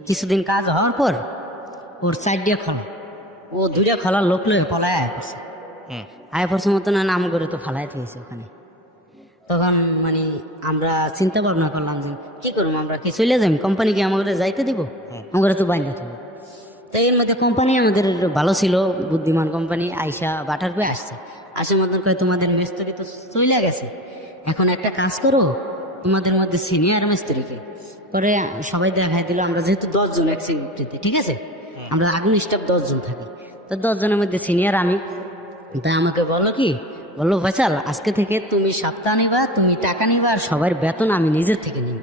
কিছুদিন কাজ হওয়ার পর ওর 4টা খোলা, ও 2টা খোলার লোক লয়ে পলায় আয় পড়ছে মতন, নাম করে তো ফালাই দিয়েছে ওখানে। তখন মানে আমরা চিন্তা ভাবনা করলাম যে কি করবো, আমরা কি চলে যাই, কোম্পানি কি আমাদের যাইতে দিব, আমাদের তো বাইরে থাকবো। তাই এর মধ্যে কোম্পানি আমাদের ভালো ছিল, বুদ্ধিমান কোম্পানি, আইসা বাটার করে আসে মতন কয় তোমাদের মিস্ত্রি তো চলে গেছে, এখন একটা কাজ করো, তোমাদের মধ্যে সিনিয়র মিস্ত্রিকে। পরে সবাই দেখাই দিল, আমরা যেহেতু 10 জন এক সিকিউরিটিতে, ঠিক আছে, আমরা আগুন স্টাফ 10 জন থাকি, তো 10 জনের মধ্যে সিনিয়র আমি। তাই আমাকে বললো ফয়সাল, আজকে থেকে তুমি সপ্তাহ নিবা, তুমি টাকা নিবা, আর সবার বেতন আমি নিজের থেকে দিব,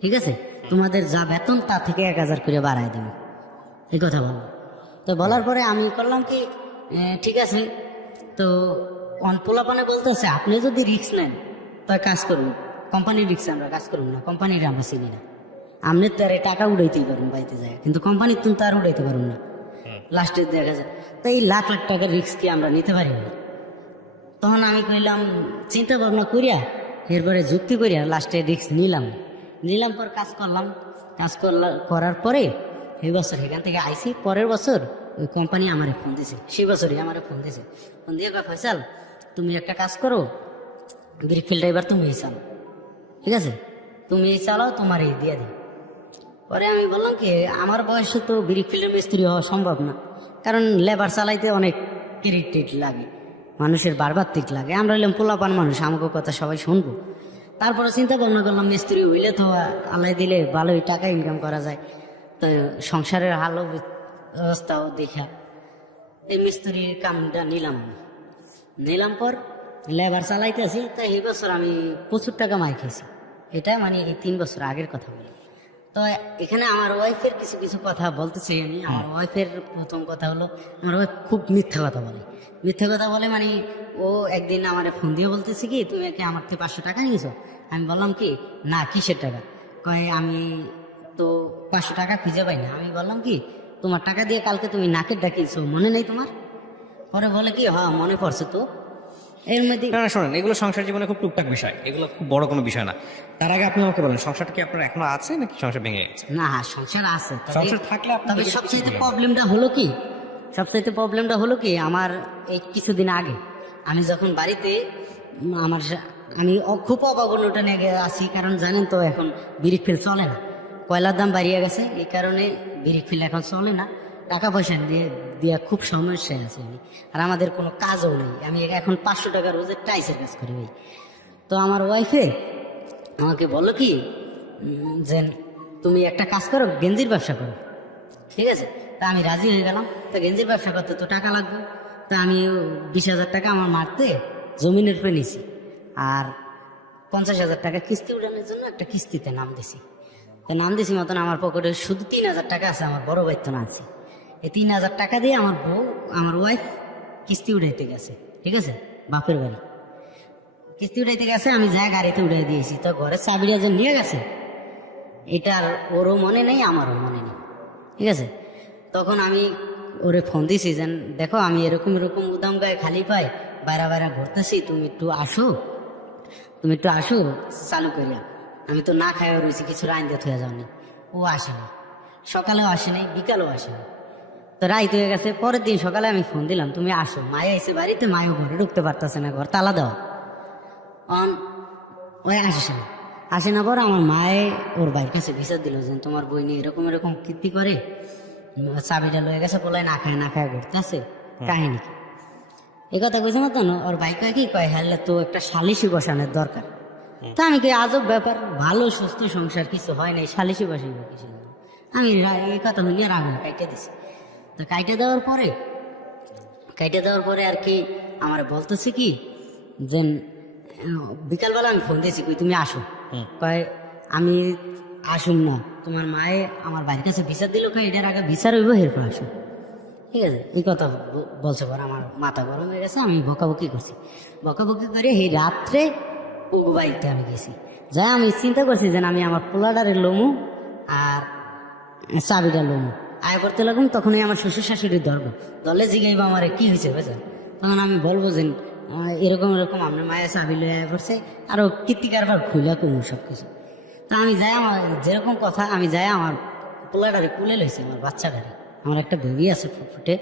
ঠিক আছে, তোমাদের যা বেতন তা থেকে 1000 করে বাড়াই দিব, এই কথা বললো। তো বলার পরে আমি করলাম কি, ঠিক আছে। তো পোলাপানে বলতেছে, আপনি যদি রিস্ক নেন তা কাজ করুন, কোম্পানির রিক্সে আমরা কাজ করুন না, কোম্পানির আমরা চিনি না, আপনি তো আর টাকা উড়াইতেই পারুন বাড়িতে যায়, কিন্তু কোম্পানির তুমি তো আর উড়াইতে পারুন না, লাস্টে দেখা যায়। তো এই লাখ টাকার রিস্ক কি আমরা নিতে পারি না। তখন আমি কইলাম, চিন্তা ভাবনা করিয়া এরপরে যুক্তি করিয়া লাস্টে রিস্ক নিলাম পর কাজ করার পরে এই বছর এখান থেকে আইসি। পরের বছর ওই কোম্পানি আমারে ফোন দিছে, সেই বছরই আমারে ফোন দিয়ে ফয়সাল তুমি একটা কাজ করো, ব্রিক ফিল্ডটা এবার তুমি চালাও, ঠিক আছে, তুমি চালাও, তোমার এই দিয়ে দিই। পরে আমি বললাম কি, আমার বয়সে তো ব্রিক ফিল্ডের মিস্ত্রি হওয়া সম্ভব না, কারণ লেবার চালাইতে অনেক ইরিটেট লাগে, মানুষের বারবার তিক লাগে, আমরা হইলাম পোলাপান মানুষ, আমাকে কথা সবাই শুনবো। তারপরে চিন্তা ভাবনা করলাম, মিস্ত্রি হইলে তো আল্লাহ দিলে ভালোই টাকা ইনকাম করা যায়, তো সংসারের হাল অবস্থাও দেখা এই মিস্ত্রির কামটা নিলাম পর লেবার চালাইতেছি। তাই এই বছর আমি প্রচুর টাকা মাই খেয়েছি, এটা মানে এই 3 বছর আগের কথা বলি। তো এখানে আমার ওয়াইফের কিছু কথা বলতে চাই আমি। আমার ওয়াইফের প্রথম কথা হলো, আমার ওয়াইফ খুব মিথ্যা কথা বলে, মানে ও একদিন আমার ফোন দিয়ে বলতেছে কি, তুমি কি আমার থেকে 500 টাকা নিয়েছো। আমি বললাম কি, না কিসের টাকা, কয় আমি তো 500 টাকা খুঁজে পাই না। আমি বললাম কি, তোমার টাকা দিয়ে কালকে তুমি নাকের ডাকিয়েছো, মনে নেই তোমার? পরে বলে কি, হ্যাঁ মনে পড়ছে তো। এর মধ্যে না না শোনেন, এগুলো সংসার জীবনে খুব টুকটাক বিষয়, এগুলো খুব বড় কোনো বিষয় না। তার আগে আপনি আমাকে বলেন, সংসারটা কি আপনার এখনো আছে নাকি সংসার ভেঙে গেছে? না, সংসার আছে, সংসার থাকলে আপনার তবে যদি সবচাইতে কিছু প্রবলেমটা হলো কি, সবচাইতে প্রবলেমটা হলো কি, আমার এই কিছুদিন আগে আমি যখন বাড়িতে আমি খুব অভাবনটা নিয়ে আসি, কারণ জানেন তো এখন বিরিক ফিল চলে না, কয়লার দাম বাড়িয়ে গেছে, এই কারণে বিরিক ফিল এখন চলে না, টাকা পয়সা দিয়ে খুব সমস্যায় আছে আমি। আর আমাদের কোনো কাজও নেই, আমি এখন 500 টাকা রোজের টাইসের কাজ করি ভাই। তো আমার ওয়াইফে আমাকে বললো কি, যে তুমি একটা কাজ করো, গেঞ্জির ব্যবসা করো, ঠিক আছে? তা আমি রাজি হয়ে গেলাম। তা গেঞ্জির ব্যবসা করতে তো টাকা লাগবে, তা আমি 20,000 টাকা আমার মারতে জমিনের উপরে নিছি, আর 50,000 টাকা কিস্তি উঠানোর জন্য একটা কিস্তিতে নাম দিছি। তা নাম দিছি মতন আমার পকেটে শুধু 3,000 টাকা আছে, আমার বড় ভাই তো না আছে। এই 3,000 টাকা দিয়ে আমার বউ, আমার ওয়াইফ কিস্তি উঠাইতে গেছে, ঠিক আছে, বাপের বাড়ি কিস্তি উঠাইতে গেছে। আমি যা গাড়িতে উঠাই দিয়েছি, তো ঘরের চাবিটা যে নিয়ে গেছে, এটার ওরও মনে নেই, আমারও মনে নেই, ঠিক আছে? তখন আমি ওরে ফোন দিছি, যে দেখো আমি এরকম এরকম উদাম গায়ে খালি পাই বাইরা বাইরা ঘুরতেছি, তুমি একটু আসো চালু করিয়া। আমি তো না খাইয়া রয়েছি, কিছু রাইন দিয়ে থুয়া যাওনি। ও আসেনি, সকালেও আসেনি, বিকালেও আসেনি। তো রাইত হয়ে গেছে। পরের দিন সকালে আমি ফোন দিলাম, তুমি আসো। মায়া এসে বাড়িতে, মায়ও ঘরে ঢুকতে পারতেছে না, ঘর তালা দেওয়া। ওই আসে না পর আমার মায়ে ওর ভাইয়ের কাছে বিচার দিল, যে তোমার বই নিয়ে এরকম এরকম কীর্তি করে, চাবিটা লয়ে গেছে, বলে না খায় ঘুরতে আছে, কাহিনী কি? এই কথা কইছে না তো। ওর ভাই কয় কি, কয় হ্যাঁ তো একটা সালিশি বসানোর দরকার। তা আমি কই আজব ব্যাপার, ভালো সুস্থ সংসার, কিছু হয় নাই, সালিশি বসাইব কিছু? আমি এই কথা শুনিয়ে রাগ কাইটে দিছি। তো কাইটে দেওয়ার পরে আর কি আমার বলতেছে কি, যে বিকালবেলা আমি ফোন দিয়েছি, কই তুমি আসো। কয় আমি আসুন না, তোমার মায়ে আমার বাড়ির কাছে বিচার দিল, কয় এটার আগে বিচার হইব, এরপর আসো, ঠিক আছে? এই কথা বলছে পর আমার মাথা গরম হয়ে গেছে। আমি বকাবকি করে এই রাত্রে ওগো বাড়িতে আমি গেছি। যাই আমি চিন্তা করছি যে আমি আমার পোলাডারের লোমু আর চাবিটা লোমু আয় করতে লাগুম। তখনই আমার শ্বশুর শাশুড়ি দলে জিগাইব আমার কি হয়েছে বুঝলেন। তখন আমি বলবো যে এরকম এরকম আপনার মায়ের চাবি লয়ে আয় করছে, আরো কীর্তিকারবার খুলে কমু সব কিছু। তা আমি যাই, আমার যেরকম কথা, আমি যাই আমার পোলাডারে কুলে লইছি, আমার বাচ্চাটারে, আমার একটা বেবি আছে ফুটফুটে,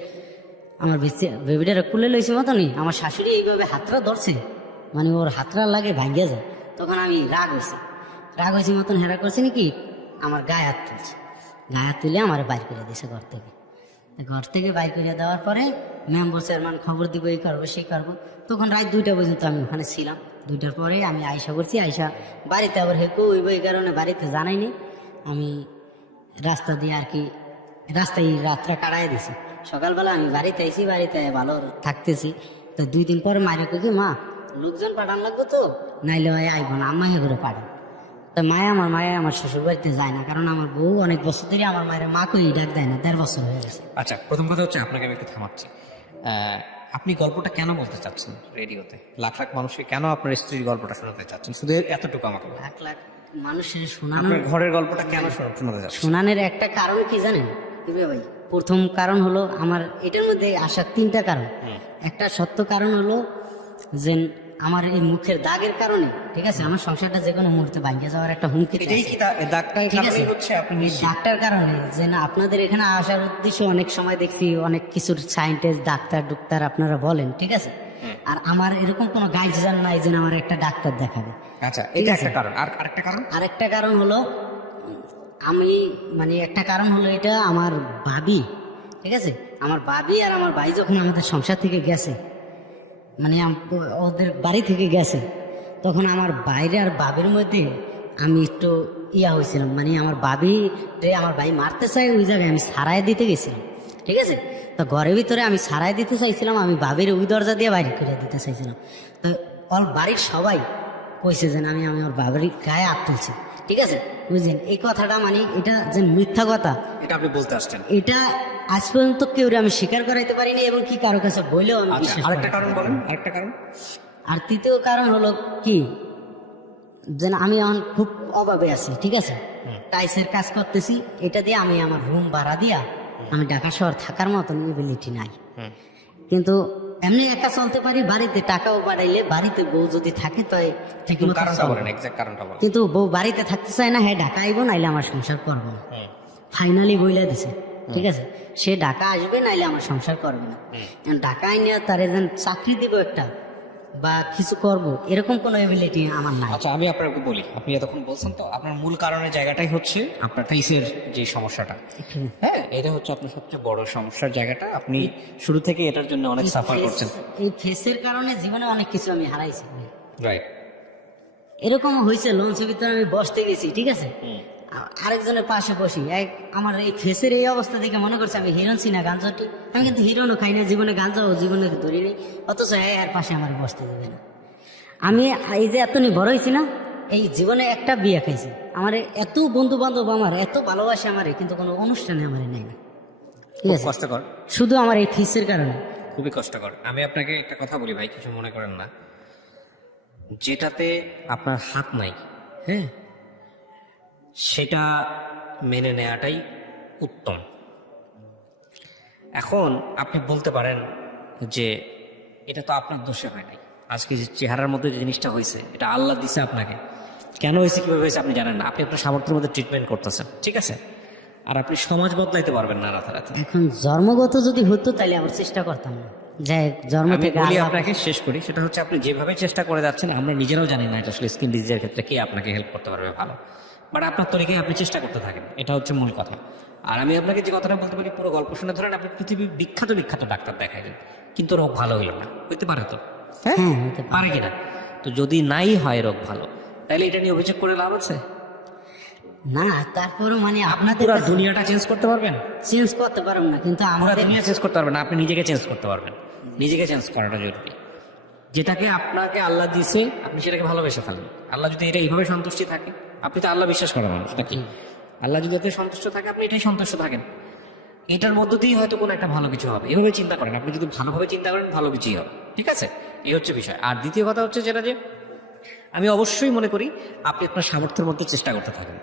আমার বেবিটারে কুলে লইছি মতনই আমার শাশুড়ি এইভাবে হাতটা ধরছে, মানে ওর হাতটা লাগে ভাঙ্গিয়া যায়। তখন আমি রাগ হয়েছি মতন হেরা করছি নাকি, আমার গায়ে হাত তুলে আমার বাইর করে দিয়েছে ঘর থেকে বাইর করে দেওয়ার পরে মেম্বার চেয়ারম্যান খবর দিব, এই করবো সেই করবো। তখন রাত 2টা পর্যন্ত আমি ওখানে ছিলাম। 2টার পরে আমি আয়সা করছি, বাড়িতে আবার হেকু হইব, এই কারণে বাড়িতে জানাইনি। আমি রাস্তা দিয়ে আর কি রাস্তায় রাতটা কাটাই দিছি। সকালবেলা আমি বাড়িতে আইছি, বাড়িতে ভালো থাকতেছি। তো 2 দিন পরে মায়ের কই, মা লোকজন পাঠান লাগবে তো, নাইলে ভাই আইব না, আম্মাই করে পাঠান। তা মায়া আমার শ্বশুর বাড়িতে যায় না, কারণ আমার বউ অনেক বছর ধরে আমার মায়ের মা কই ডাক দেয় না, 1.5 বছর হয়ে গেছে। আচ্ছা, প্রথম কথা হচ্ছে আপনাকে আমি একটু থামাচ্ছি। আপনি গল্পটা কেন বলতে চাচ্ছেন রেডিওতে? লাখ লাখ মানুষকে কেন আপনার স্ত্রীর গল্পটা শোনাতে চাচ্ছেন? শুধু এতটুকু আমাকে বলুন। লাখ লাখ মানুষের শোনানো, আপনার ঘরের গল্পটা কেন শোনাতে চাচ্ছেন? শোনানোর একটা কারণ কি জানেন ভাই? প্রথম কারণ হলো, আমার এটার মধ্যে আসার 3টা কারণ। একটা সত্য কারণ হলো যে আমার এই মুখের দাগের কারণে, ঠিক আছে, আমার সংসারটা যে কোনো মুহূর্তে ভাঙিয়ে যাওয়ার একটা হুমকি। ঠিক আছে, ডাক্তার কারণে যে না, আপনাদের এখানে আসার উদ্দেশ্য অনেক সময় দেখছি অনেক কিছুর সায়েন্টিস্ট ডাক্তার আপনারা বলেন, ঠিক আছে, আর আমার এরকম কোনো গাইডলাইন নাই যে আমার একটা ডাক্তার দেখাবে। আচ্ছা, এটা একটা কারণ। আর আরেকটা কারণ হলো আমি একটা কারণ হলো এটা আমার ভাবি, ঠিক আছে, আমার ভাবি আর আমার ভাই যখন আমাদের সংসার থেকে গেছে, ওদের বাড়ি থেকে গেছে, তখন আমার বাইরে আর বাবির মধ্যে আমি একটু হয়েছিলাম, আমার আমার ভাই মারতে চাই, ওই জায়গায় আমি সারাই দিতে গেছিলাম, ঠিক আছে। তো ঘরের ভিতরে আমি সারাই দিতে চাইছিলাম, আমি বাবির ওই দরজা দিয়ে বাইরে করে দিতে চাইছিলাম। তো ওর বাড়ির সবাই কইছে যে আমি ওর বাবির গায়ে হাত তুলছি, ঠিক আছে, বুঝলেন? এই কথাটা এটা যে মিথ্যা কথা, এটা আপনি বলতে আসছেন, এটা আজ পর্যন্ত কেউ আমি স্বীকার করাইতে পারিনি, এবং কি কারো কাছে বললেও আমি বিশ্বাস। আরেকটা কারণ বলেন। আরেকটা কারণ, আর 3য় কারণ হলো কি, যে আমি এখন খুব অভাবে আছি, ঠিক আছে, টাইসের কাজ করতেছি, এটা দিয়ে আমি আমার রুম ভাড়া দিয়া আমি ঢাকা শহর থাকার মতন এবিলিটি নাই, কিন্তু এমনি একা চলতে পারি। বাড়িতে টাকাও বাড়াইলে, বাড়িতে বউ যদি থাকে তো ঠিক মতো কারণটা চলে। বলেন, এক্সাক্ট কারণটা বলেন। কিন্তু বউ বাড়িতে থাকতে চায় না, হ্যাঁ ঢাকা আইব, নাইলে আমার সংসার করবো না। ফাইনালি বইলা দিছে, ঠিক আছে, সে ঢাকা আসবে, নাইলে আমার সংসার করবে না। এখন ঢাকা আইনে তার একজন চাকরি দিব একটা বা কিছু করব, এরকম কোনো এবিলিটি আমার নাই। আচ্ছা, আমি আপনাকে বলি, আপনি এতক্ষণ বলছেন তো আপনার মূল কারণের জায়গাটাই হচ্ছে আপনার ফেসের যে সমস্যাটা। হ্যাঁ, এটা হচ্ছে আপনার সবচেয়ে বড় সমস্যার জায়গাটা। আপনি শুরু থেকে এটার জন্য অনেক সাফার করছেন। এই ফেসের কারণে জীবনে অনেক কিছু আমি হারাইছি। রাইট। এরকম হয়েছে, লঞ্চের ভিতরে আমি বসতে গেছি, ঠিক আছে, আরেকজনের পাশে বসি, আমার এই ফেসের এই অবস্থা দেখে মনে করছে আমি হিরোন চিনা গাঞ্জাটি। আমি কিন্তু হিরোনও খাই না, জীবনে গাঞ্জাও জীবনে ধরিনি, অথচ এর পাশে আমার বসতে দেবে না। আমি এই যে এত বড় হয়েছি না, এই জীবনে একটা বিয়ে খাইছি। আমার এত বন্ধু বান্ধব, আমার এত ভালোবাসে আমারে, কিন্তু কোনো অনুষ্ঠানে আমার নেই না, ঠিক খুব আছে, কষ্টকর, শুধু আমার এই ফেসের কারণে। খুবই কষ্টকর। আমি আপনাকে একটা কথা বলি ভাই, কিছু মনে করেন না, যেটাতে আপনার হাত নাই, হ্যাঁ, সেটা মেনে নেওয়াটাই উত্তম। এখন আপনি বলতে পারেন যে এটা তো আপনার দোষে হয় নাই, আজকে যে চেহারার মধ্যে যে জিনিসটা হয়েছে এটা আল্লাহ দিছে আপনাকে। কেন হয়েছে, কিভাবে হয়েছে আপনি জানেন না, আপনি আপনার সামর্থ্যের মধ্যে ট্রিটমেন্ট করতেছেন, ঠিক আছে, আর আপনি সমাজ বদলাইতে পারবেন না রাতারাতি। এখন জন্মগত যদি হতো তাহলে আবার চেষ্টা করতাম না, যাই হোক, জন্ম আমি থেকে বলি আল্লাহ- আপনাকে, শেষ করি, সেটা হচ্ছে আপনি যেভাবে চেষ্টা করে যাচ্ছেন আমরা নিজেরাও জানি না এটা আসলে স্কিন ডিজিজের ক্ষেত্রে কে আপনাকে হেল্প করতে পারবে ভালো, বাট আপনার তরিকায় আপনি চেষ্টা করতে থাকেন, এটা হচ্ছে মূল কথা। আর আমি আপনাকে যে কথাটা বলতে পারি, পুরো গল্প শুনে ধরেন আপনি পৃথিবীর বিখ্যাত বিখ্যাত ডাক্তার দেখাইলেন, কিন্তু রোগ ভালো হইল না, হইতে পারে তো, হ্যাঁ হতে পারে। পারে কিনা? তো যদি নাই হয় রোগ ভালো, তাহলে এটা নিয়ে অভিযোগ করে লাভ আছে? না, তারপরও মানে আপনাদের পুরো কাছে দুনিয়াটা চেঞ্জ করতে পারবেন? চেঞ্জ করতে পারবো না, কিন্তু পুরো আমাদের দুনিয়া চেঞ্জ করতে পারবেন না, আপনি নিজেকে চেঞ্জ করতে পারবেন। নিজেকে চেঞ্জ করাটা জরুরি। যেটাকে আপনাকে আল্লাহ দিছে আপনি সেটাকে ভালোবেসে ফেলেন। আল্লাহ যদি এটা এইভাবে সন্তুষ্টি থাকে, আপনি তো আল্লাহ বিশ্বাস করেন মানুষ নাকি, আল্লাহ যদি এতে সন্তুষ্ট থাকে আপনি এটাই সন্তুষ্ট থাকেন, এটার মধ্য দিয়েই হয়তো কোনো একটা ভালো কিছু হবে। এভাবে চিন্তা করেন, আপনি যদি ভালোভাবে চিন্তা করেন ভালো কিছুই হবে, ঠিক আছে, এই হচ্ছে বিষয়। আর দ্বিতীয় কথা হচ্ছে যেটা, যে আমি অবশ্যই মনে করি আপনি আপনার সামর্থ্যের মধ্যে চেষ্টা করতে থাকেন।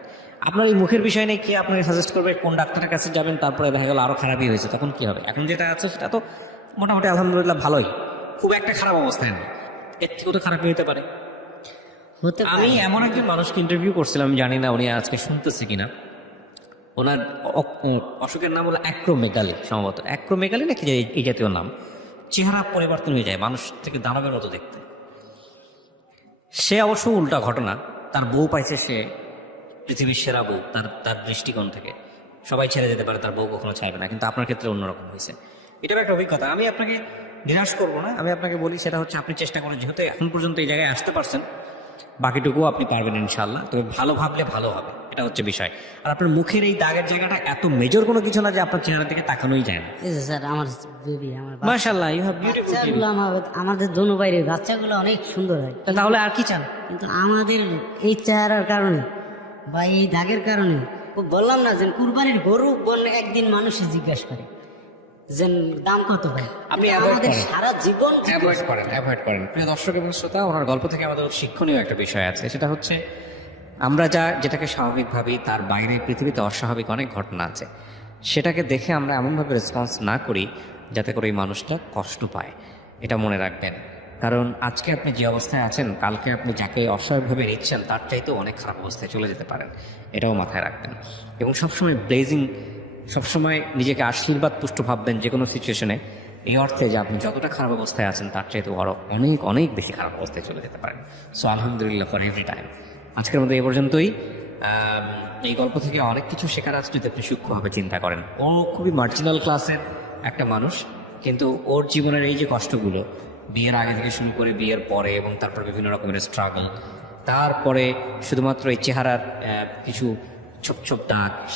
আপনার এই মুখের বিষয় নেই, কে আপনাকে সাজেস্ট করবে কোন ডাক্তারের কাছে যাবেন, তারপরে দেখা গেল আরো খারাপই হয়েছে, তখন কি হবে? এখন যেটা আছে সেটা তো মোটামুটি আলহামদুলিল্লাহ ভালোই, খুব একটা খারাপ অবস্থায় নেই, এর থেকেও তো খারাপই হতে পারে। হতে পারে। আমি এমন একজন মানুষকে ইন্টারভিউ করছিলাম, আমি জানি না উনি আজকে শুনতেছে কিনা, ওনার অসুখের নাম হলো অ্যাক্রোমেগালি, সম্ভবত অ্যাক্রোমেগালি নাকি এই জাতীয় নাম। চেহারা পরিবর্তন হয়ে যায়, মানুষ থেকে দানবের মতো দেখতে। সে অবশ্য উল্টা ঘটনা, তার বউ পাইছে সে পৃথিবীর সেরা বউ, তার দৃষ্টিকোণ থেকে সবাই ছেড়ে যেতে পারে, তার বউ কখনো ছাড়বে না, কিন্তু আপনার ক্ষেত্রে অন্যরকম হয়েছে। এটাও একটা অভিজ্ঞতা। আমি আপনাকে নিরাশ করবো না, আমি আপনাকে বলি সেটা হচ্ছে আপনি চেষ্টা করেন, যেহেতু এখন পর্যন্ত এই জায়গায় আসতে পারছেন, বাকিটুকু আপনি পারবেন ইনশাল্লাহ। তবে ভালো ভাবলে ভালো হবে, এটা হচ্ছে বিষয়। আর আপনার মুখের এই দাগের জায়গাটা এত মেজর কোনো কিছু না যে আপনার চেহারার দিকে তাকানোই যায় না। এই যে স্যার, আমার বেবি, আমার মাশাআল্লাহ, ইউ হ্যাভ বিউটিফুল। বাচ্চাগুলো, আমাদের দোনো বাইরে বাচ্চাগুলো অনেক সুন্দর হয়, তাহলে আর কি চান? কিন্তু আমাদের এই চেহারার কারণে বা এই দাগের কারণে, বললাম না যে কুরবানির গরু একদিন মানুষে জিজ্ঞাসা করে যে দাম কত ভাই, আপনি কিন্তু avoid আমাদের করেন। সারা জীবন অ্যাভয়েড করেন। প্রিয় দর্শক এবং শ্রোতা, ওনার গল্প থেকে আমাদের শিক্ষণীয় একটা বিষয় আছে, সেটা হচ্ছে আমরা যেটাকে স্বাভাবিক ভাবি, তার বাইরে পৃথিবীতে অস্বাভাবিক অনেক ঘটনা আছে। সেটাকে দেখে আমরা এমনভাবে রেসপন্স না করি যাতে করে এই মানুষটা কষ্ট পায়, এটা মনে রাখবেন। কারণ আজকে আপনি যে অবস্থায় আছেন, কালকে আপনি যাকে অস্বাভাবিকভাবে নিচ্ছেন তার চাইতেও অনেক খারাপ অবস্থায় চলে যেতে পারেন, এটাও মাথায় রাখবেন। এবং সবসময় সবসময় নিজেকে আশীর্বাদ পুষ্ট ভাববেন যে কোনো সিচুয়েশনে, এই অর্থে যে আপনি যতটা খারাপ অবস্থায় আছেন তার চাইতে আরো অনেক অনেক বেশি খারাপ অবস্থায় চলে যেতে পারেন। সো আলহামদুলিল্লাহ ফর এভরি টাইম। আজকের মধ্যে এই পর্যন্তই। এই গল্প থেকে অনেক কিছু শেখার আছে যদি আপনি সূক্ষ্মভাবে চিন্তা করেন। ও খুবই মার্জিনাল ক্লাসের একটা মানুষ, কিন্তু ওর জীবনের এই যে কষ্টগুলো, বিয়ের আগে থেকে শুরু করে বিয়ের পরে এবং তারপর বিভিন্ন রকমের স্ট্রাগল, তারপরে শুধুমাত্র এই চেহারার কিছু ছোপ ছোপ দাগ, সেটা